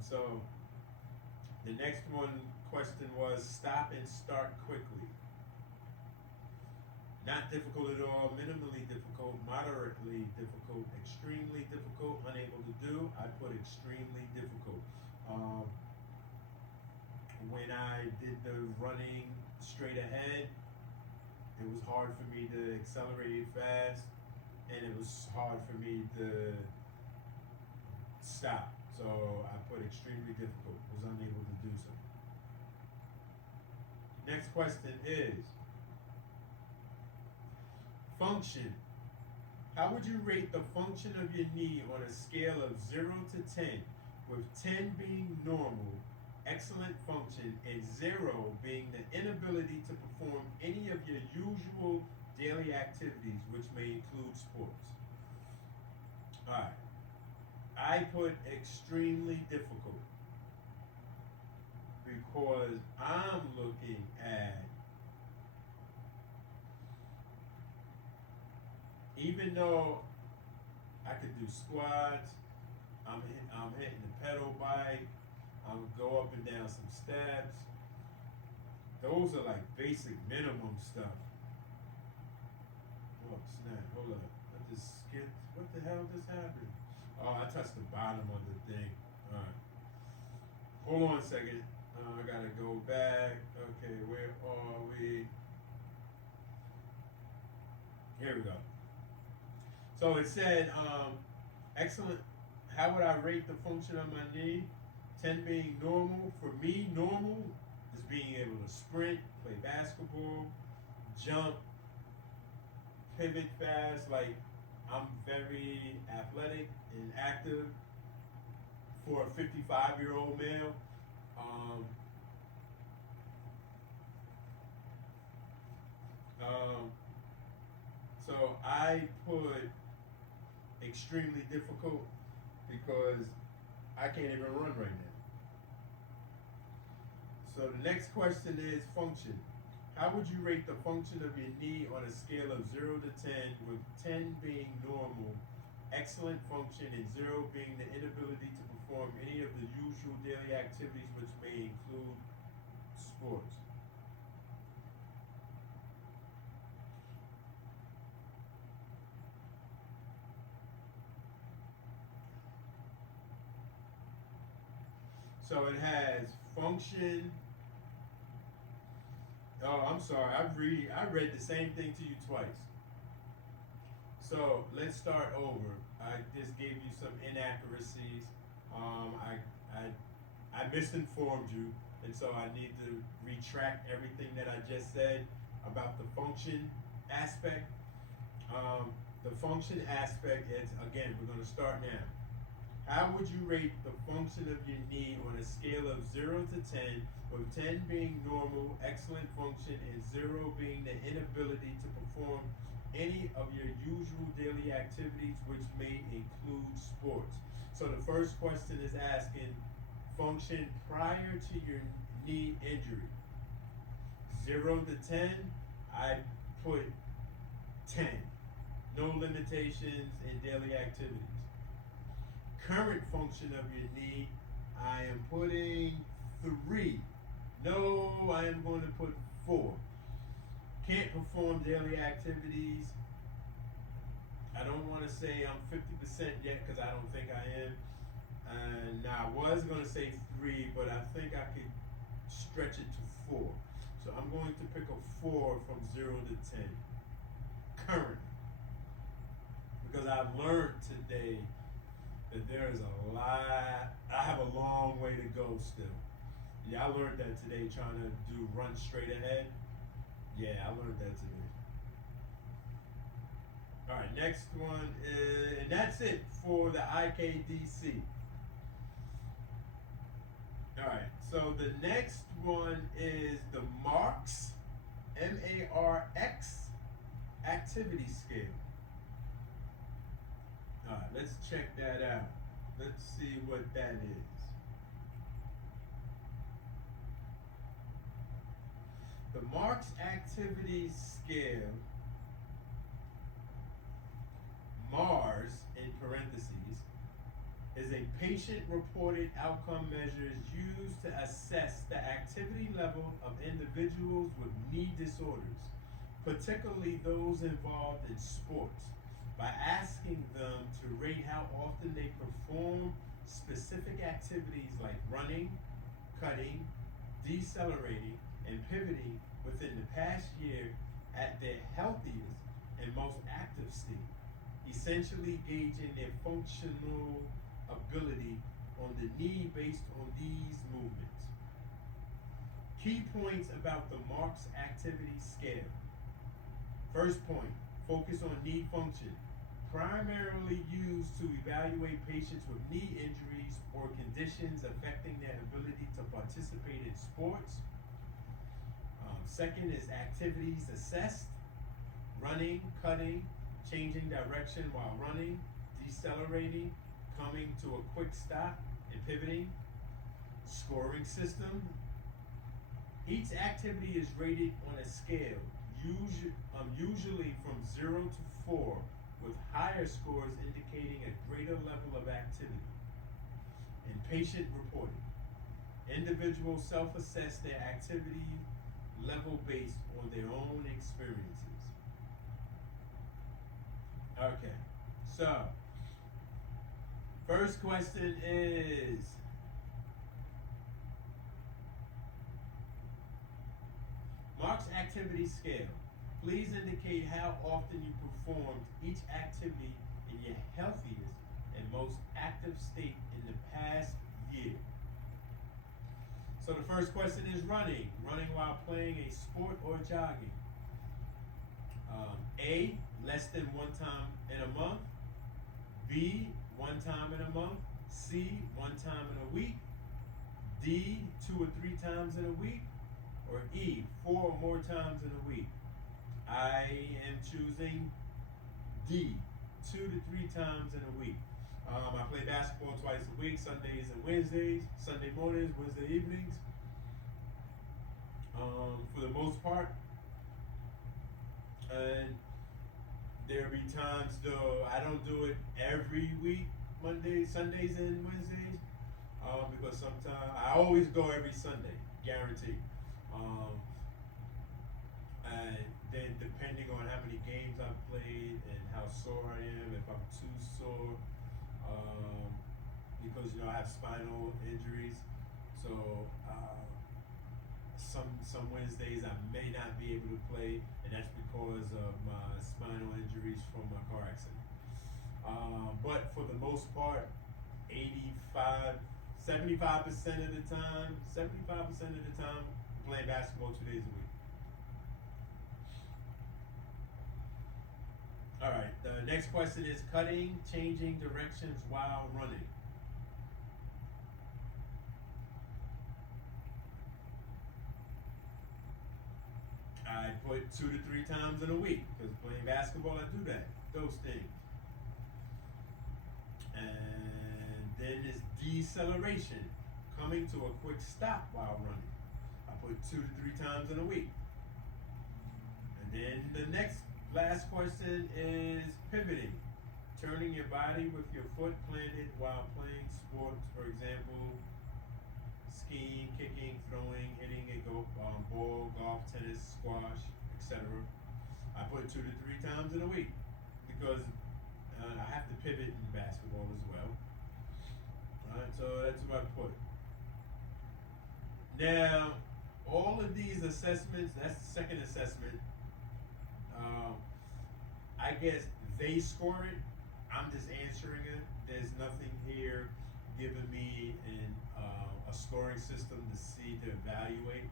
So the next question was stop and start quickly. Not difficult at all, minimally difficult, moderately difficult, extremely difficult, unable to do. I put extremely difficult. When I did the running straight ahead, it was hard for me to accelerate fast, and it was hard for me to stop. So I put extremely difficult, was unable to do so. Next question is, function. How would you rate the function of your knee on a scale of 0 to 10, with 10 being normal, excellent function, and 0 being the inability to perform any of your usual daily activities, which may include sports? All right. I put extremely difficult because I'm looking at, even though I could do squats, I'm hitting the pedal bike, I'm go up and down some steps. Those are like basic minimum stuff. Oh snap, hold up. I just skipped. What the hell just happened? Oh, I touched the bottom of the thing. All right. Hold on a second. I gotta go back. Okay, where are we? Here we go. So it said, excellent. How would I rate the function of my knee? 10 being normal. For me, normal is being able to sprint, play basketball, jump, pivot fast. Like, I'm very athletic and active for a 55-year-old male. Um, um, so I put extremely difficult because I can't even run right now. So the next question is function. How would you rate the function of your knee on a scale of 0 to 10, with 10 being normal, excellent function, and 0 being the inability to perform any of the usual daily activities, which may include sports? So it has function. Oh, I'm sorry. I read the same thing to you twice. So let's start over. I just gave you some inaccuracies. Um, I, I, I misinformed you, and so I need to retract everything that I just said about the function aspect. The function aspect is, again, we're going to start now. How would you rate the function of your knee on a scale of 0 to 10, with 10 being normal, excellent function, and 0 being the inability to perform any of your usual daily activities, which may include sports? So the first question is asking function prior to your knee injury. 0 to 10, I put 10. No limitations in daily activities. Current function of your knee, I am putting 3. No, I am going to put 4. Can't perform daily activities. I don't want to say I'm 50% yet, because I don't think I am. And now I was going to say 3, but I think I could stretch it to 4. So I'm going to pick a 4 from 0 to 10. Currently. Because I've learned today that there is a lot, I have a long way to go still. Yeah, I learned that today trying to do run straight ahead. Yeah, I learned that today. All right, next one is, and that's it for the IKDC. All right, so the next one is the MARX, MARX activity scale. All right, let's check that out. Let's see what that is. The MARX activity scale, MARS in parentheses, is a patient-reported outcome measure used to assess the activity level of individuals with knee disorders, particularly those involved in sports, by asking them to rate how often they perform specific activities like running, cutting, decelerating, and pivoting within the past year at their healthiest and most active state, essentially gauging their functional ability on the knee based on these movements. Key points about the MARX activity scale. First point, focus on knee function. Primarily used to evaluate patients with knee injuries or conditions affecting their ability to participate in sports. Second is activities assessed: running, cutting, changing direction while running, decelerating, coming to a quick stop, and pivoting. Scoring system. Each activity is rated on a scale, usually from 0 to 4, with higher scores indicating a greater level of activity. And patient reporting. Individuals self-assess their activity level based on their own experiences. Okay, so first question is, MARX activity scale. Please indicate how often you performed each activity in your healthiest and most active state in the past year. So the first question is running while playing a sport or jogging. A, less than 1 time in a month. B, 1 time in a month. C, 1 time in a week. D, 2 or 3 times in a week. Or E, 4 or more times in a week. I am choosing D, 2 to 3 times in a week. I play basketball twice a week, Sundays and Wednesdays, Sunday mornings, Wednesday evenings. For the most part. And there'll be times though I don't do it every week, Mondays, Sundays, and Wednesdays, because sometimes I always go every Sunday, guaranteed. And then depending on how many games I've played and how sore I am, if I'm too sore, because I have spinal injuries, so some Wednesdays I may not be able to play, and that's because of my spinal injuries from my car accident. But for the most part, 75% of the time, I'm playing basketball 2 days a week. All right, the next question is cutting, changing directions while running. I put 2 to 3 times in a week, because playing basketball, I do those things. And then is deceleration, coming to a quick stop while running. I put 2 to 3 times in a week. And then the last question is pivoting, turning your body with your foot planted while playing sports, for example, skiing, kicking, throwing, hitting a ball, golf, tennis, squash, etc. I put 2 to 3 times in a week, because I have to pivot in basketball as well. Alright, so that's what I put. Now, all of these assessments, that's the second assessment. I guess they score it. I'm just answering it. There's nothing here giving me a scoring system to evaluate.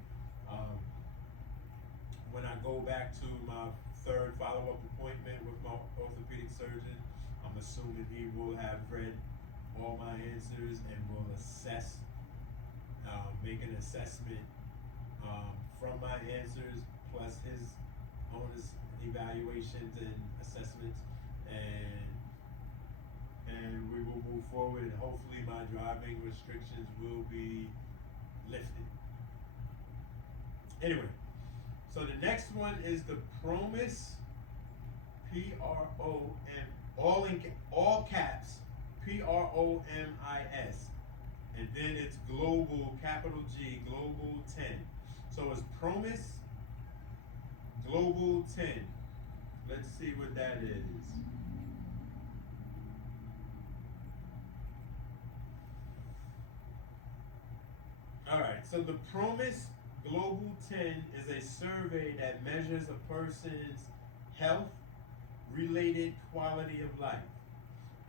When I go back to my third follow-up appointment with my orthopedic surgeon, I'm assuming he will have read all my answers and will assess, make an assessment from my answers plus his own evaluations and assessments, and we will move forward, and hopefully my driving restrictions will be lifted. Anyway, so the next one is the PROMIS, P-R-O-M, all caps, P-R-O-M-I-S, and then it's global, capital G, global 10. So it's PROMIS, global 10. Let's see what that is. All right, so the PROMIS Global 10 is a survey that measures a person's health related quality of life.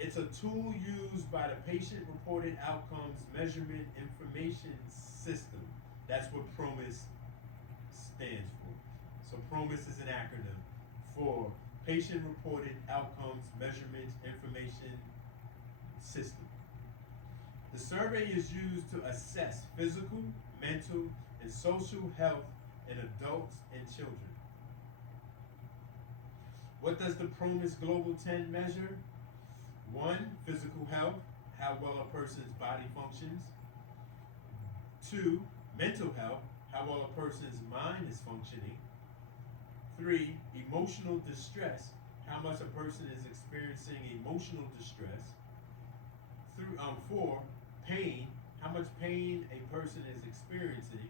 It's a tool used by the Patient Reported Outcomes Measurement Information System. That's what PROMIS stands for. So PROMIS is an acronym for Patient Reported Outcomes Measurement Information System. The survey is used to assess physical, mental, and social health in adults and children. What does the PROMIS Global 10 measure? 1, physical health, how well a person's body functions. 2, mental health, how well a person's mind is functioning. 3, emotional distress, how much a person is experiencing emotional distress. 4, pain, how much pain a person is experiencing.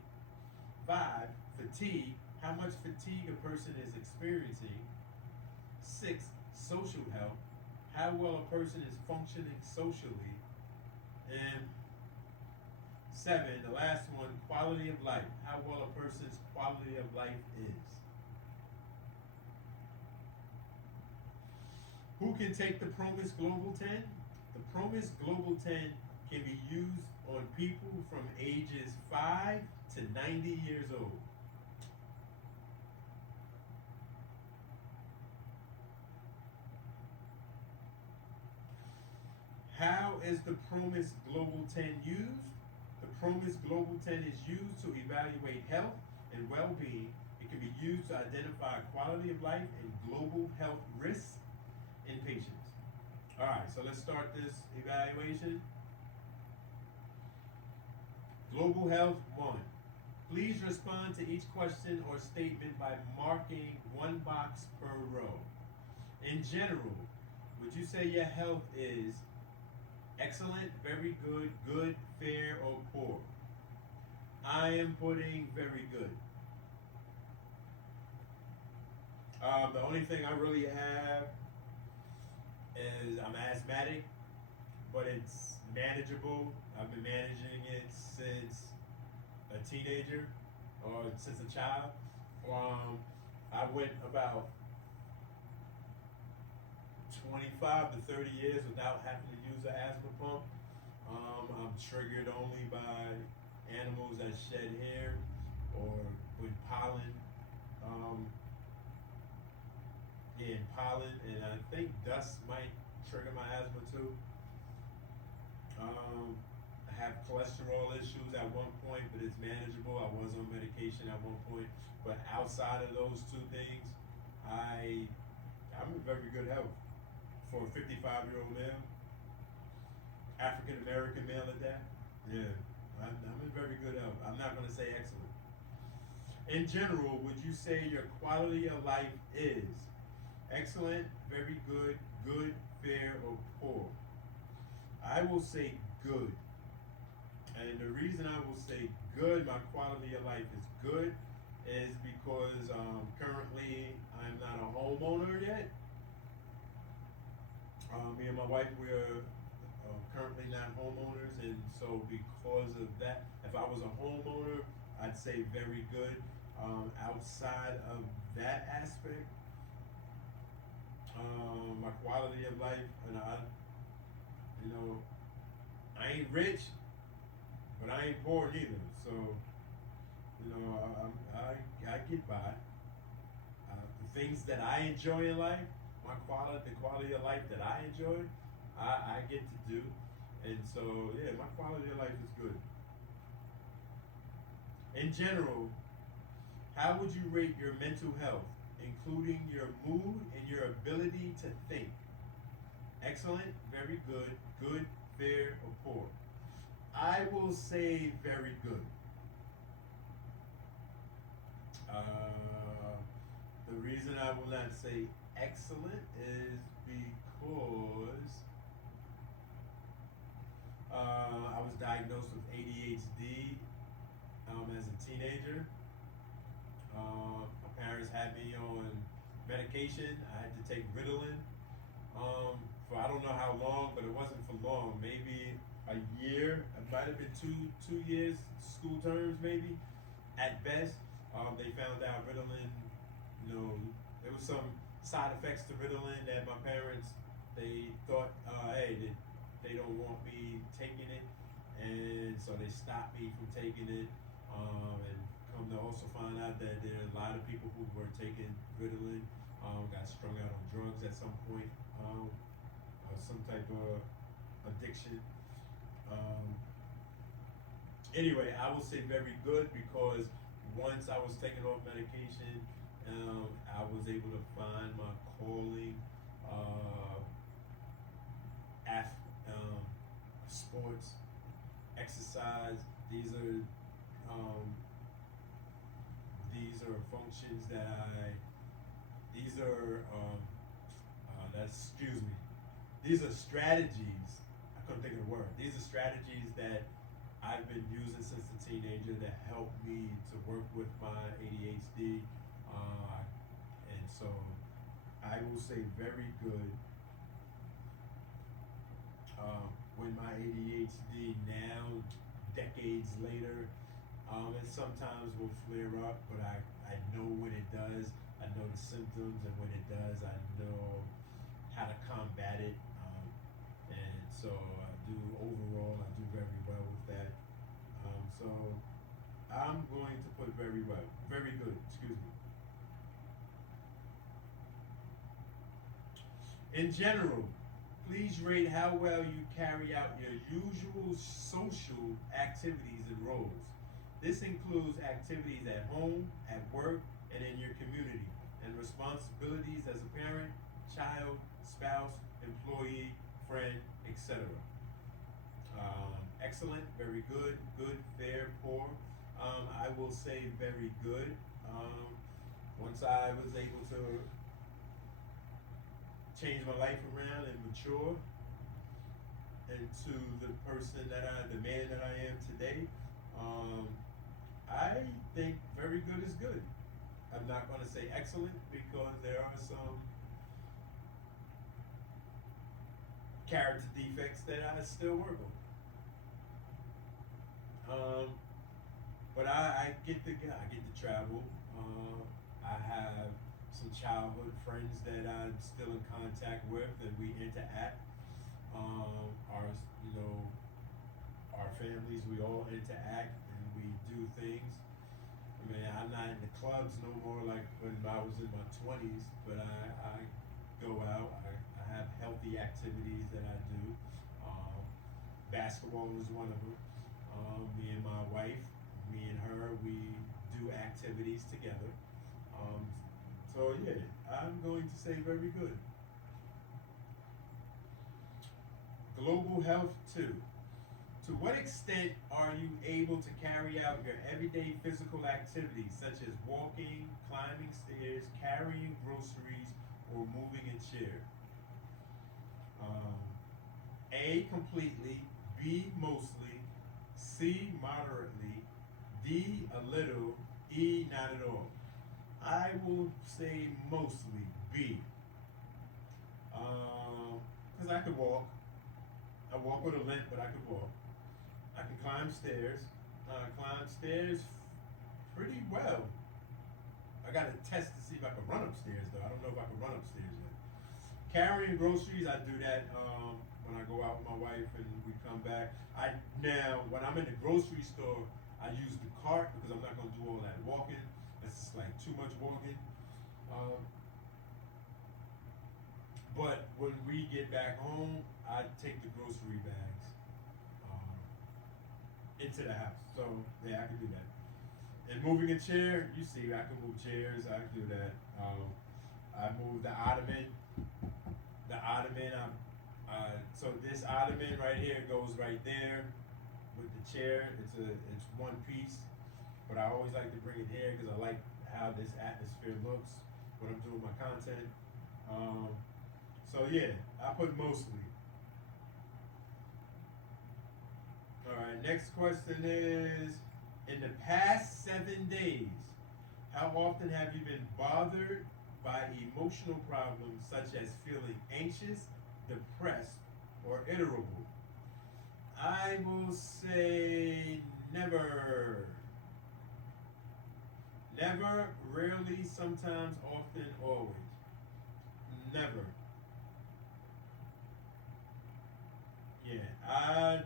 5, fatigue, how much fatigue a person is experiencing. 6, social health, how well a person is functioning socially. And 7, the last one, quality of life, how well a person's quality of life is. Who can take the PROMIS Global 10? The PROMIS Global 10 can be used on people from ages 5 to 90 years old. How is the Promise Global 10 used? The Promise Global 10 is used to evaluate health and well-being. It can be used to identify quality of life and global health risks in patients. All right, so let's start this evaluation. Global Health 1. Please respond to each question or statement by marking one box per row. In general, would you say your health is excellent, very good, good, fair, or poor? I am putting very good. The only thing I really have is I'm asthmatic, but it's manageable. I've been managing it since a teenager or since a child. I went about 25 to 30 years without having to use an asthma pump. I'm triggered only by animals that shed hair or with pollen. Pollen, and I think dust might trigger my asthma too. I have cholesterol issues at one point, but it's manageable. I was on medication at one point, but outside of those two things, I'm in very good health for a 55-year-old male, African American male at that. Yeah, I'm in very good health. I'm not going to say excellent. In general, would you say your quality of life is excellent, very good, good, fair, or poor? I will say good. And the reason I will say good, my quality of life is good, is because currently I'm not a homeowner yet. Me and my wife, we're currently not homeowners, and so because of that, if I was a homeowner, I'd say very good. Outside of that aspect, my quality of life, and I ain't rich, but I ain't poor neither. So, I get by. The things that I enjoy in life, the quality of life that I enjoy, I get to do. And so, yeah, my quality of life is good. In general, how would you rate your mental health, including your mood and your ability to think? Excellent, very good, good, fair, or poor? I will say very good. The reason I will not say excellent is because I was diagnosed with ADHD as a teenager. My parents had me on medication. I had to take Ritalin for I don't know how long, but it wasn't for long. Maybe a year. It might have been two years, school terms maybe, at best. They found out Ritalin, there was some side effects to Ritalin that my parents, they thought, hey, they don't want me taking it, and so they stopped me from taking it. And come to also find out that there are a lot of people who were taking Ritalin, got strung out on drugs at some point, some type of addiction. Anyway, I will say very good because once I was taken off medication, I was able to find my calling, sports, exercise. These are functions that these are strategies. I couldn't think of the word. These are strategies that I've been using since a teenager that help me to work with my ADHD. And so I will say very good. When my ADHD now, decades later, it sometimes will flare up, but I know when it does. I know the symptoms, and when it does, I know how to combat it. And so I do very well with that. So I'm going to put very good, excuse me. In general, Please rate how well you carry out your usual social activities and roles. This includes activities at home, at work, and in your community, and responsibilities as a parent, child, spouse, employee, friend, etc. Excellent, very good, good, fair, poor. I will say very good. Once I was able to change my life around and mature into the the man that I am today, I think very good is good. I'm not going to say excellent because there are some character defects that I still work on. But I get to travel. I have some childhood friends that I'm still in contact with, and we interact. Our our families, we all interact and we do things. I mean, I'm not in the clubs no more like when I was in my 20s, but I go out. I have healthy activities that I do. Basketball is one of them. Me and my wife, me and her, we do activities together. Um, so yeah, I'm going to say very good. Global health too. To what extent are you able to carry out your everyday physical activities such as walking, climbing stairs, carrying groceries, or moving a chair? Um, A, completely, B, mostly, C, moderately, D, a little, E, not at all. I will say mostly B. Because I could walk. I walk with a limp, but I could walk. I can climb stairs. Climb stairs pretty well. I got to test to see if I can run upstairs, though. I don't know if I can run upstairs yet. Carrying groceries, I do that when I go out with my wife and we come back. Now, when I'm in the grocery store, I use the cart because I'm not going to do all that walking. That's just like too much walking. But when we get back home, I take the grocery bags into the house. So yeah, I can do that. And moving a chair, you see, I can move chairs. I can do that. I move the ottoman. The ottoman. So this ottoman right here goes right there with the chair. It's one piece, but I always like to bring it here because I like how this atmosphere looks when I'm doing my content. So yeah, I put mostly. All right, next question is, in the past 7 days, how often have you been bothered by emotional problems such as feeling anxious, depressed, or irritable? I will say never. Never, rarely, sometimes, often, always. Never. Yeah, I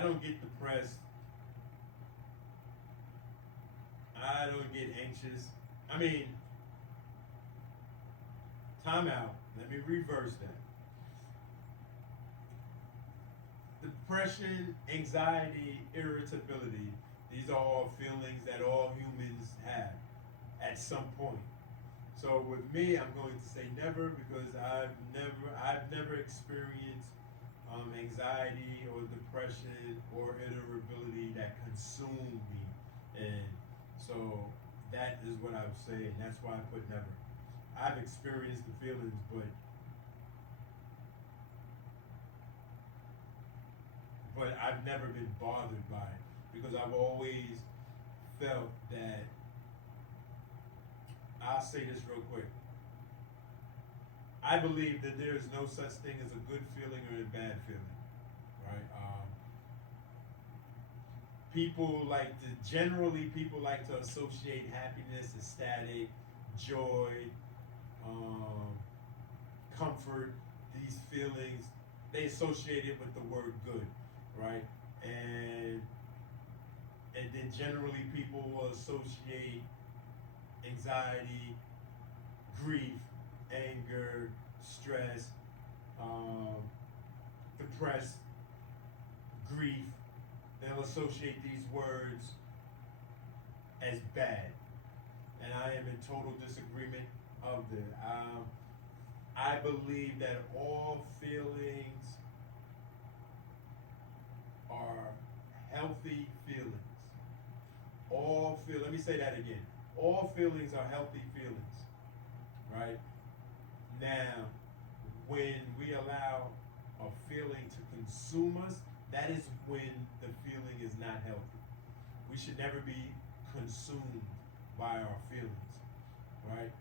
don't get depressed. I don't get anxious. I mean, time out. Let me reverse that. Depression, anxiety, irritability, these are all feelings that all humans have at some point. So with me, I'm going to say never because I've never experienced anxiety or depression or irritability that consumed me, and so that is what I would say, and that's why I put never. I've experienced the feelings, but I've never been bothered by it because I've always felt that. I'll say this real quick. I believe that there is no such thing as a good feeling or a bad feeling, right? People like to associate happiness, ecstatic, joy, um, comfort, these feelings. They associate it with the word good, right? And and then generally people will associate anxiety, grief, anger, stress, depressed, grief. They'll associate these words as bad. And I am in total disagreement of that. I believe that all feelings are healthy feelings. Let me say that again. All feelings are healthy feelings, right? Now, when we allow a feeling to consume us, that is when the feeling is not healthy. We should never be consumed by our feelings, right?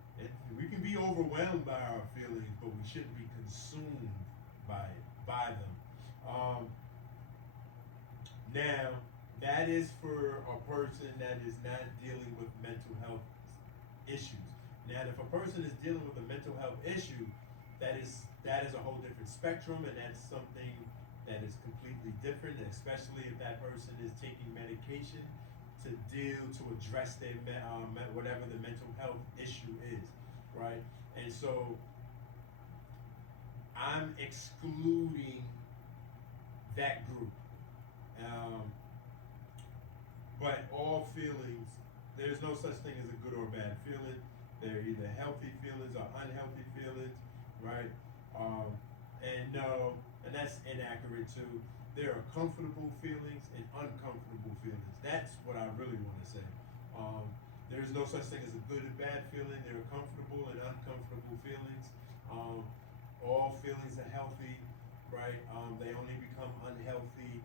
We can be overwhelmed by our feelings, but we shouldn't be consumed by them. Now, that is for a person that is not dealing with mental health issues. Now, if a person is dealing with a mental health issue, that is a whole different spectrum, and that's something that is completely different, especially if that person is taking medication to address their whatever the mental health issue is, right? And so I'm excluding that group. But all feelings, there's no such thing as a good or bad feeling. They're either healthy feelings or unhealthy feelings, right? And that's inaccurate too. There are comfortable feelings and uncomfortable feelings. That's what I really want to say. There's no such thing as a good and bad feeling. There are comfortable and uncomfortable feelings. All feelings are healthy, right? They only become unhealthy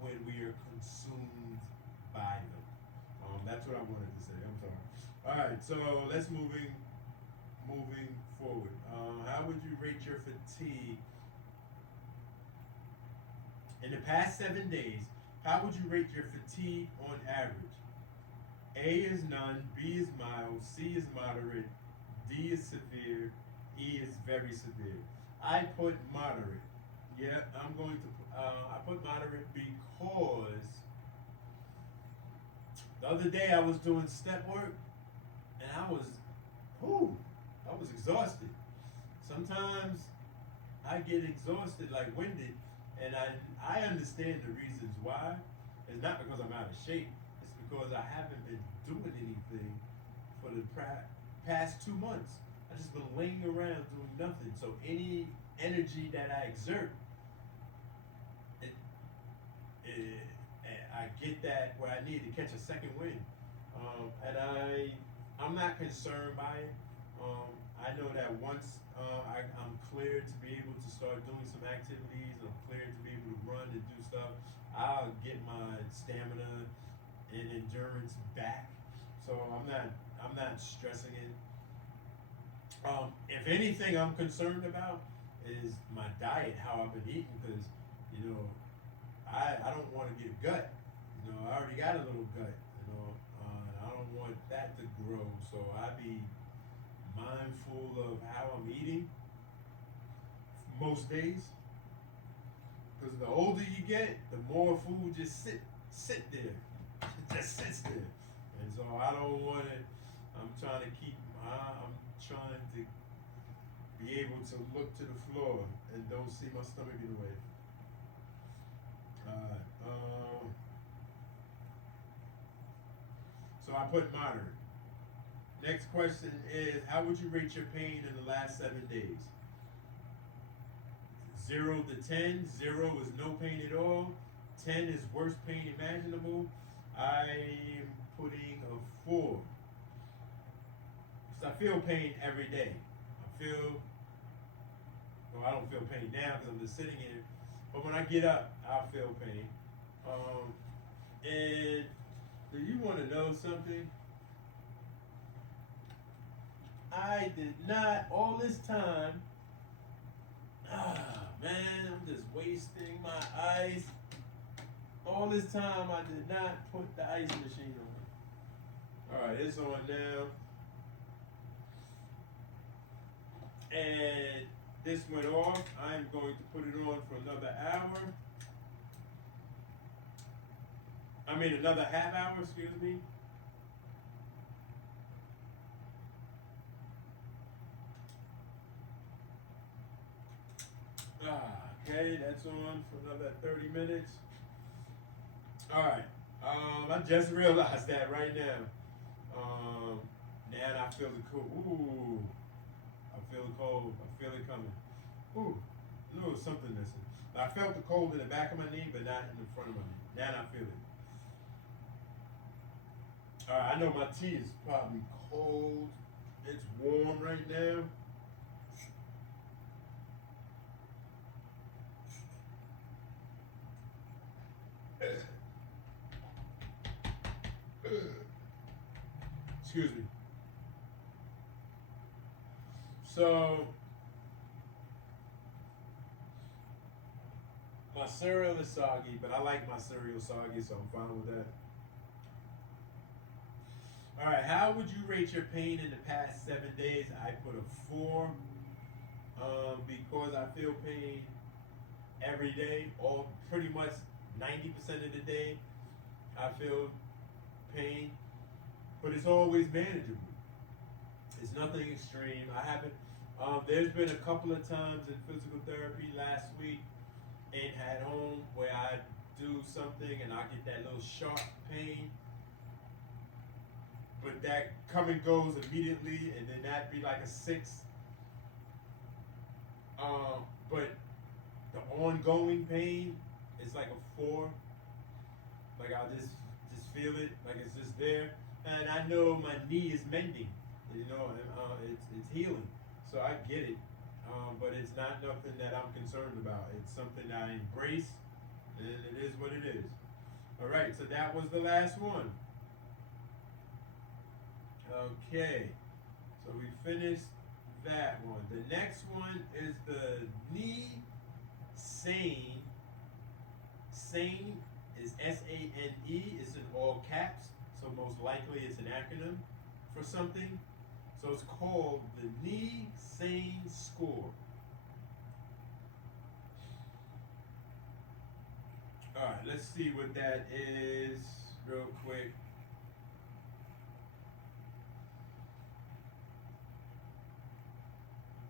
when we are consumed by them. That's what I wanted to say. I'm sorry. All right, so let's moving forward. How would you rate your fatigue in the past 7 days? How would you rate your fatigue on average? A is none, B is mild, C is moderate, D is severe, E is very severe. I put moderate. Yeah, I'm going to. I put moderate because the other day I was doing step work and I was exhausted. Sometimes I get exhausted, like winded, and I understand the reasons why. It's not because I'm out of shape. It's because I haven't been doing anything for the past 2 months. I've just been laying around doing nothing. So any energy that I exert, I get that where I need to catch a second wind, and I'm not concerned by it. I know that once I'm cleared to be able to start doing some activities, I'm cleared to be able to run and do stuff, I'll get my stamina and endurance back. So I'm not stressing it. If anything, I'm concerned about is my diet, how I've been eating, because I don't want to get a gut. I already got a little gut. I don't want that to grow. So I be mindful of how I'm eating most days. Because the older you get, the more food just sit there. It just sits there. And so I don't want it. I'm trying to be able to look to the floor and don't see my stomach in the way. So I put moderate. Next question is, how would you rate your pain in the last 7 days? 0 to 10. 0 is no pain at all. 10 is worst pain imaginable. I am putting a 4. Because I feel pain every day. I don't feel pain now because I'm just sitting here. But when I get up, I'll feel pain. And do you want to know something? I did not, all this time, man, I'm just wasting my ice. All this time, I did not put the ice machine on. All right, it's on now. And this went off. I'm going to put it on for another hour. Another half hour, excuse me. Okay, that's on for another 30 minutes. All right. I just realized that right now. Now I feel the cold. Ooh, I feel the cold. I feel it coming. Ooh, a little something missing. I felt the cold in the back of my knee, but not in the front of my knee. Now I feel it. All right, I know my tea is probably cold. It's warm right now. Excuse me. So my cereal is soggy, but I like my cereal soggy, so I'm fine with that. All right, how would you rate your pain in the past 7 days? I put a 4 because I feel pain every day, or pretty much 90% of the day. I feel pain, but it's always manageable. It's nothing extreme. I haven't. There's been a couple of times in physical therapy last week and at home where I do something and I get that little sharp pain, but that come and goes immediately, and then that'd be like a 6. But the ongoing pain is like a 4. Like I just feel it, like it's just there, and I know my knee is mending. You know, it's healing, so I get it. But it's not nothing that I'm concerned about. It's something I embrace, and it is what it is. All right, so that was the last one. Okay, so we finished that one. The next one is the knee sane. Sane is SANE. It's in all caps, so most likely it's an acronym for something. So it's called the Knee Sane Score. All right, let's see what that is real quick.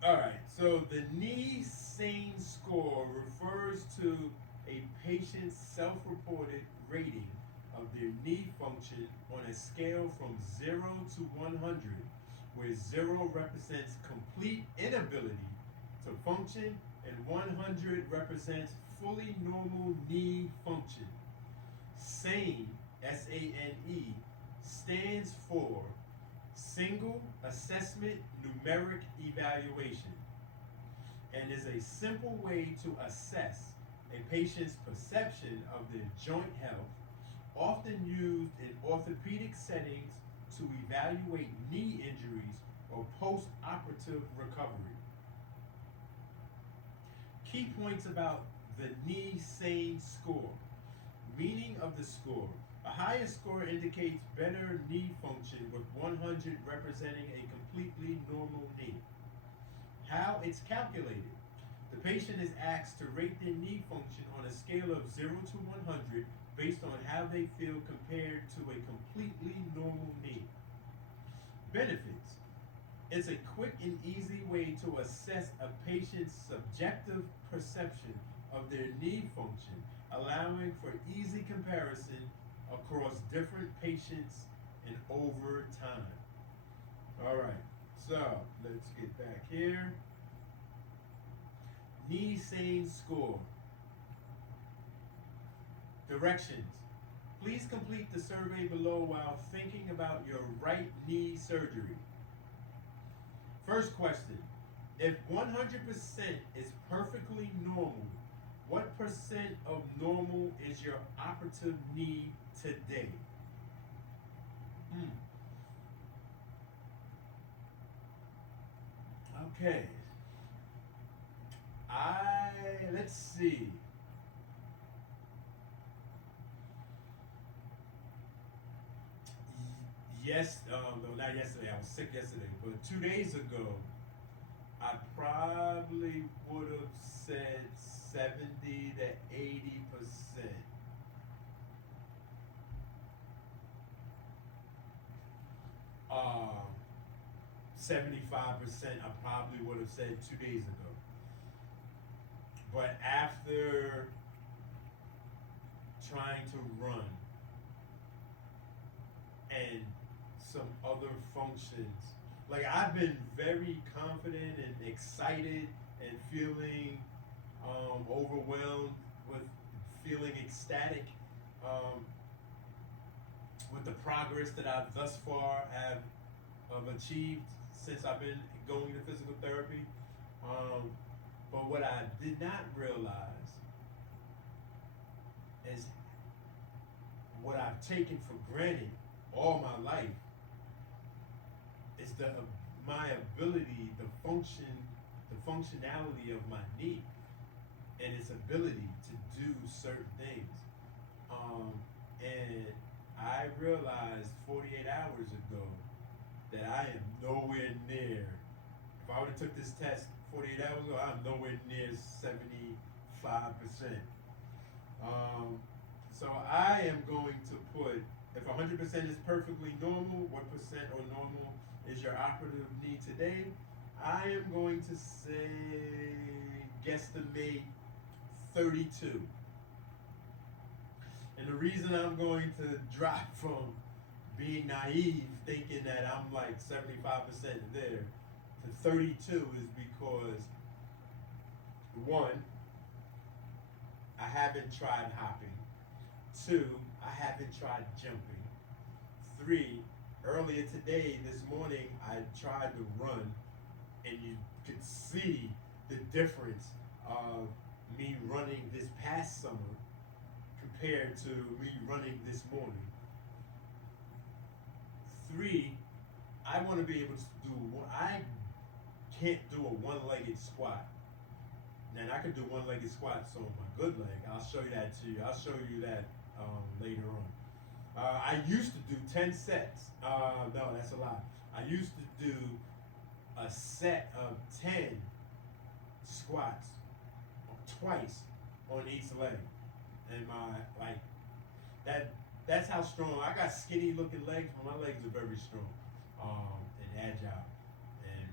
All right, so the Knee Sane Score refers to a patient's self-reported rating of their knee function on a scale from 0 to 100, where 0 represents complete inability to function and 100 represents fully normal knee function. SANE, S-A-N-E, stands for Single Assessment Numeric Evaluation, and is a simple way to assess a patient's perception of their joint health, often used in orthopedic settings to evaluate knee injuries or post-operative recovery. Key points about the Knee Sane Score. Meaning of the score. A higher score indicates better knee function, with 100 representing a completely normal knee. How it's calculated. The patient is asked to rate their knee function on a scale of 0 to 100 based on how they feel compared to a completely normal knee. Benefits. It's a quick and easy way to assess a patient's subjective perception of their knee function, allowing for easy comparison across different patients and over time. All right, so let's get back here. Knee Sane Score. Directions. Please complete the survey below while thinking about your right knee surgery. First question. If 100% is perfectly normal, what percent of normal is your operative knee today? Okay. Let's see. Yes, no, not yesterday. I was sick yesterday, but 2 days ago, I probably would have said 70 to 80%. 75% I probably would have said 2 days ago. but after trying to run and some other functions, like I've been very confident and excited and feeling overwhelmed with feeling ecstatic with the progress that I've thus far have achieved since I've been going to physical therapy. But what I did not realize is what I've taken for granted all my life is my ability, the functionality of my knee and its ability to do certain things. And I realized 48 hours ago that I am nowhere near. If I would have took this test 48 hours ago, I'm nowhere near 75%. So I am going to put, if 100% is perfectly normal, what percent or normal is your operative knee today? I am going to say, guesstimate 32. And the reason I'm going to drop from being naive, thinking that I'm like 75% there, to 32 is because, one, I haven't tried hopping. Two, I haven't tried jumping. Three, earlier today, this morning, I tried to run, and you could see the difference of me running this past summer compared to me running this morning. Three, I want to be able to do I can't do a one-legged squat. Now I can do one-legged squats on my good leg. I'll show you that to you. I'll show you that later on. I used to do 10 sets. No, that's a lie. I used to do a set of 10 squats twice on each leg. And that's how strong. I got skinny looking legs, but my legs are very strong and agile and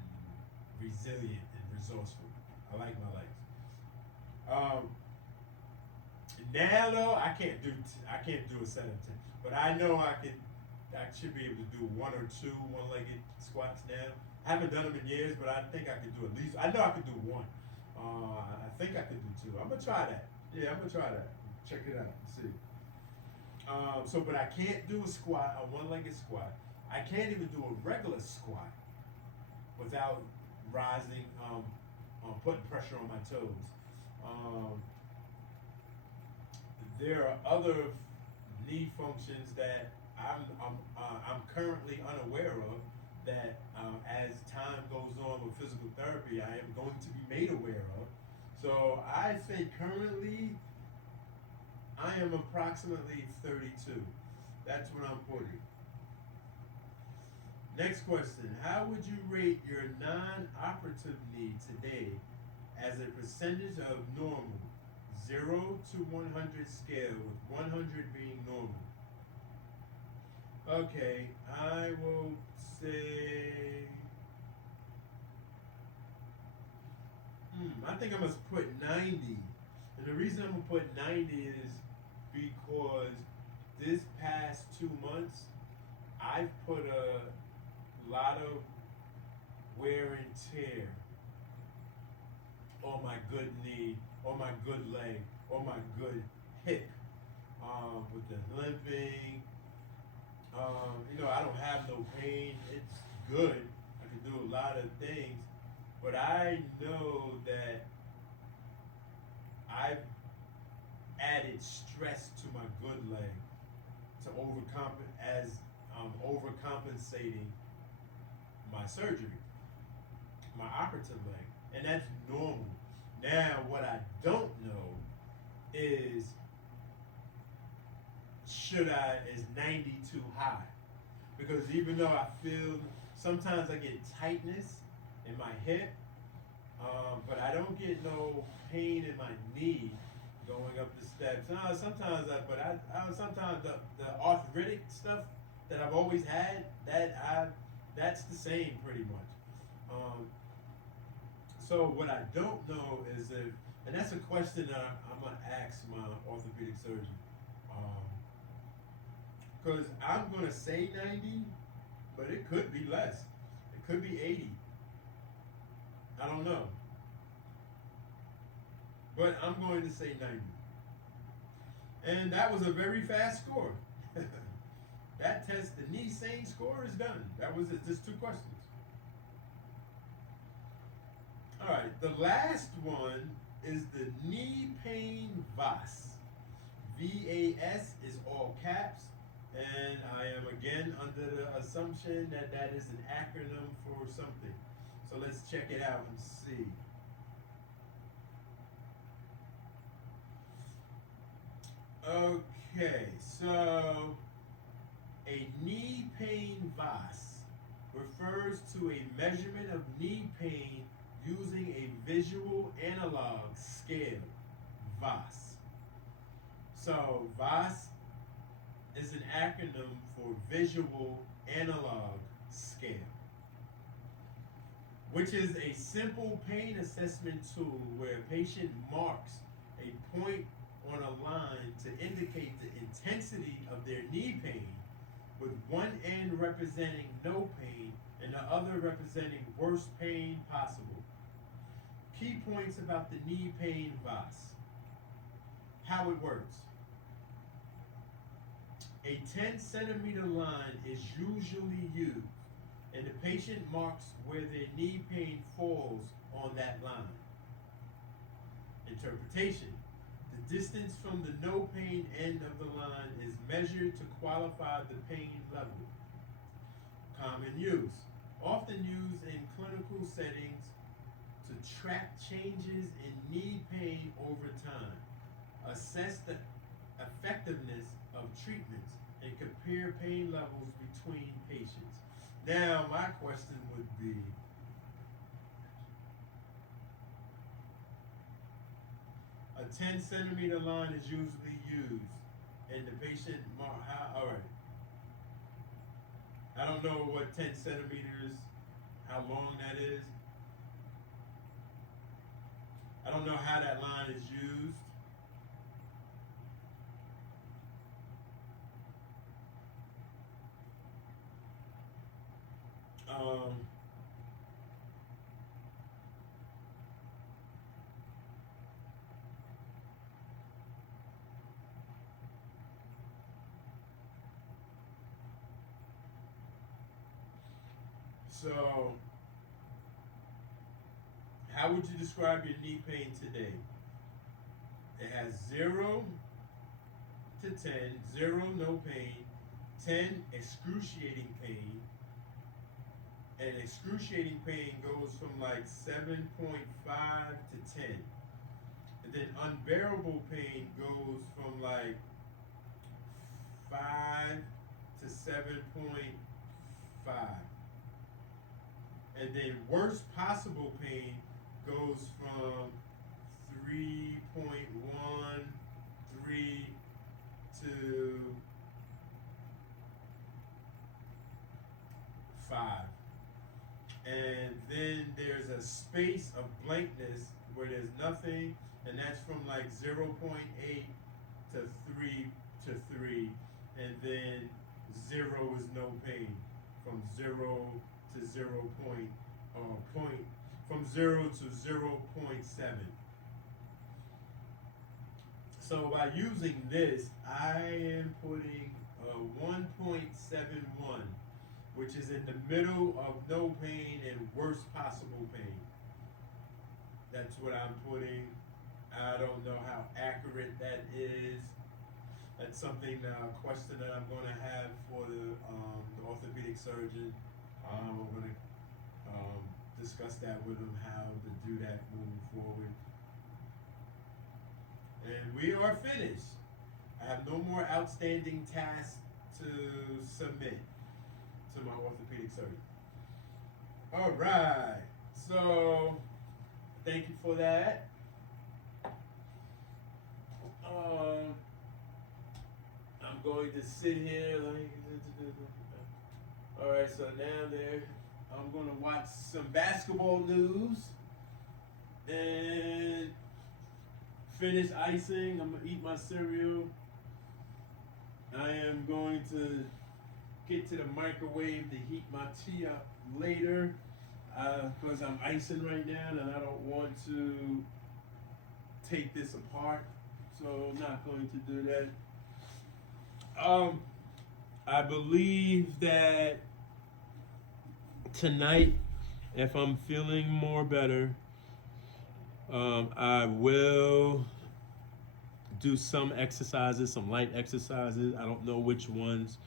resilient and resourceful. I like my legs. Now though, I can't do a set of 10, but I know I should be able to do one or two one-legged squats now. I haven't done them in years, but I think I could do at least. I know I could do one. I think I could do two. I'm gonna try that. Yeah, I'm gonna try that. Check it out and see. But I can't do a squat, a one-legged squat. I can't even do a regular squat without rising, putting pressure on my toes. There are other knee functions that I'm currently unaware of that as time goes on with physical therapy, I am going to be made aware of. So I say currently I am approximately 32. That's what I'm putting. Next question. How would you rate your non-operative knee today as a percentage of normal? 0 to 100 scale, with 100 being normal. Okay, I will say, I think I must put 90. And the reason I'm gonna put 90 is because this past 2 months, I've put a lot of wear and tear on my good knee, on my good leg, on my good hip, with the limping. I don't have no pain. It's good. I can do a lot of things, but I know that I've added stress to my good leg to overcompensating my surgery, my operative leg, and that's normal. Now, what I don't know is is 90 too high? Because even though I feel, sometimes I get tightness in my hip, but I don't get no pain in my knee going up the steps. Sometimes the arthritic stuff that I've always had, that's the same pretty much. So what I don't know is if And that's a question that I'm gonna ask my orthopedic surgeon. Because I'm gonna say 90, but it could be less. It could be 80. I don't know. But I'm going to say 90. And that was a very fast score. That test, the knee sane score is done. That was it, just 2 questions. All right, the last one is the knee pain VAS. VAS is all caps, and I am again under the assumption that that is an acronym for something. So let's check it out and see. Okay, so a knee pain VAS refers to a measurement of knee pain using a visual analog scale, VAS. So VAS is an acronym for visual analog scale, which is a simple pain assessment tool where a patient marks a point on a line to indicate the intensity of their knee pain, with one end representing no pain and the other representing worst pain possible. Key points about the knee pain VAS. How it works. A 10 centimeter line is usually used, and the patient marks where their knee pain falls on that line. Interpretation. The distance from the no pain end of the line is measured to qualify the pain level. Common use. Often used in clinical settings to track changes in knee pain over time, assess the effectiveness of treatments, and compare pain levels between patients. Now, my question would be, a 10 centimeter line is usually used, and the patient, all right. I don't know what 10 centimeters, how long that is. I don't know how that line is used. So, how would you describe your knee pain today? It has 0 to 10, 0 no pain, 10 excruciating pain, and excruciating pain goes from like 7.5 to 10. And then unbearable pain goes from like 5 to 7.5. And then worst possible pain goes from 3.13 to 5. And then there's a space of blankness where there's nothing, and that's from like 0.8 to 3, and then 0 is no pain, from 0 to 0 from 0 to 0.7. So by using this, I am putting a 1.71, which is in the middle of no pain and worst possible pain. That's what I'm putting. I don't know how accurate that is. That's something, a question that I'm going to have for the orthopedic surgeon. We're going to discuss that with him, how to do that moving forward. And we are finished. I have no more outstanding tasks to submit to my orthopedic surgeon. All right. So, thank you for that. I'm going to sit here like. All right. So now I'm going to watch some basketball news, and finished icing. I'm gonna eat my cereal. I am going to get to the microwave to heat my tea up later because I'm icing right now and I don't want to take this apart. So I'm not going to do that. I believe that tonight, if I'm feeling more better, I will do some exercises, some light exercises. I don't know which ones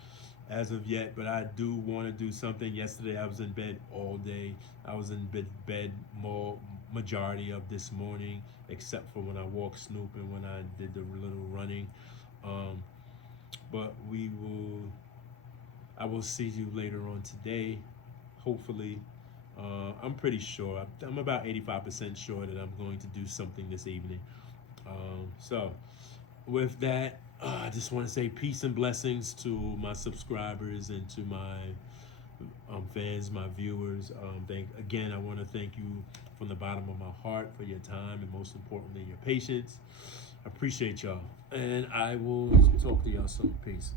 as of yet, but I do want to do something. Yesterday I was in bed all day. I was in bed more majority of this morning, except for when I walked Snoop and when I did the little running. But I will see you later on today, hopefully. I'm pretty sure, I'm about 85% sure that I'm going to do something this evening. So with that, I just want to say peace and blessings to my subscribers and to my fans, my viewers. I want to thank you from the bottom of my heart for your time and most importantly, your patience. I appreciate y'all. And I will talk to y'all soon. Peace.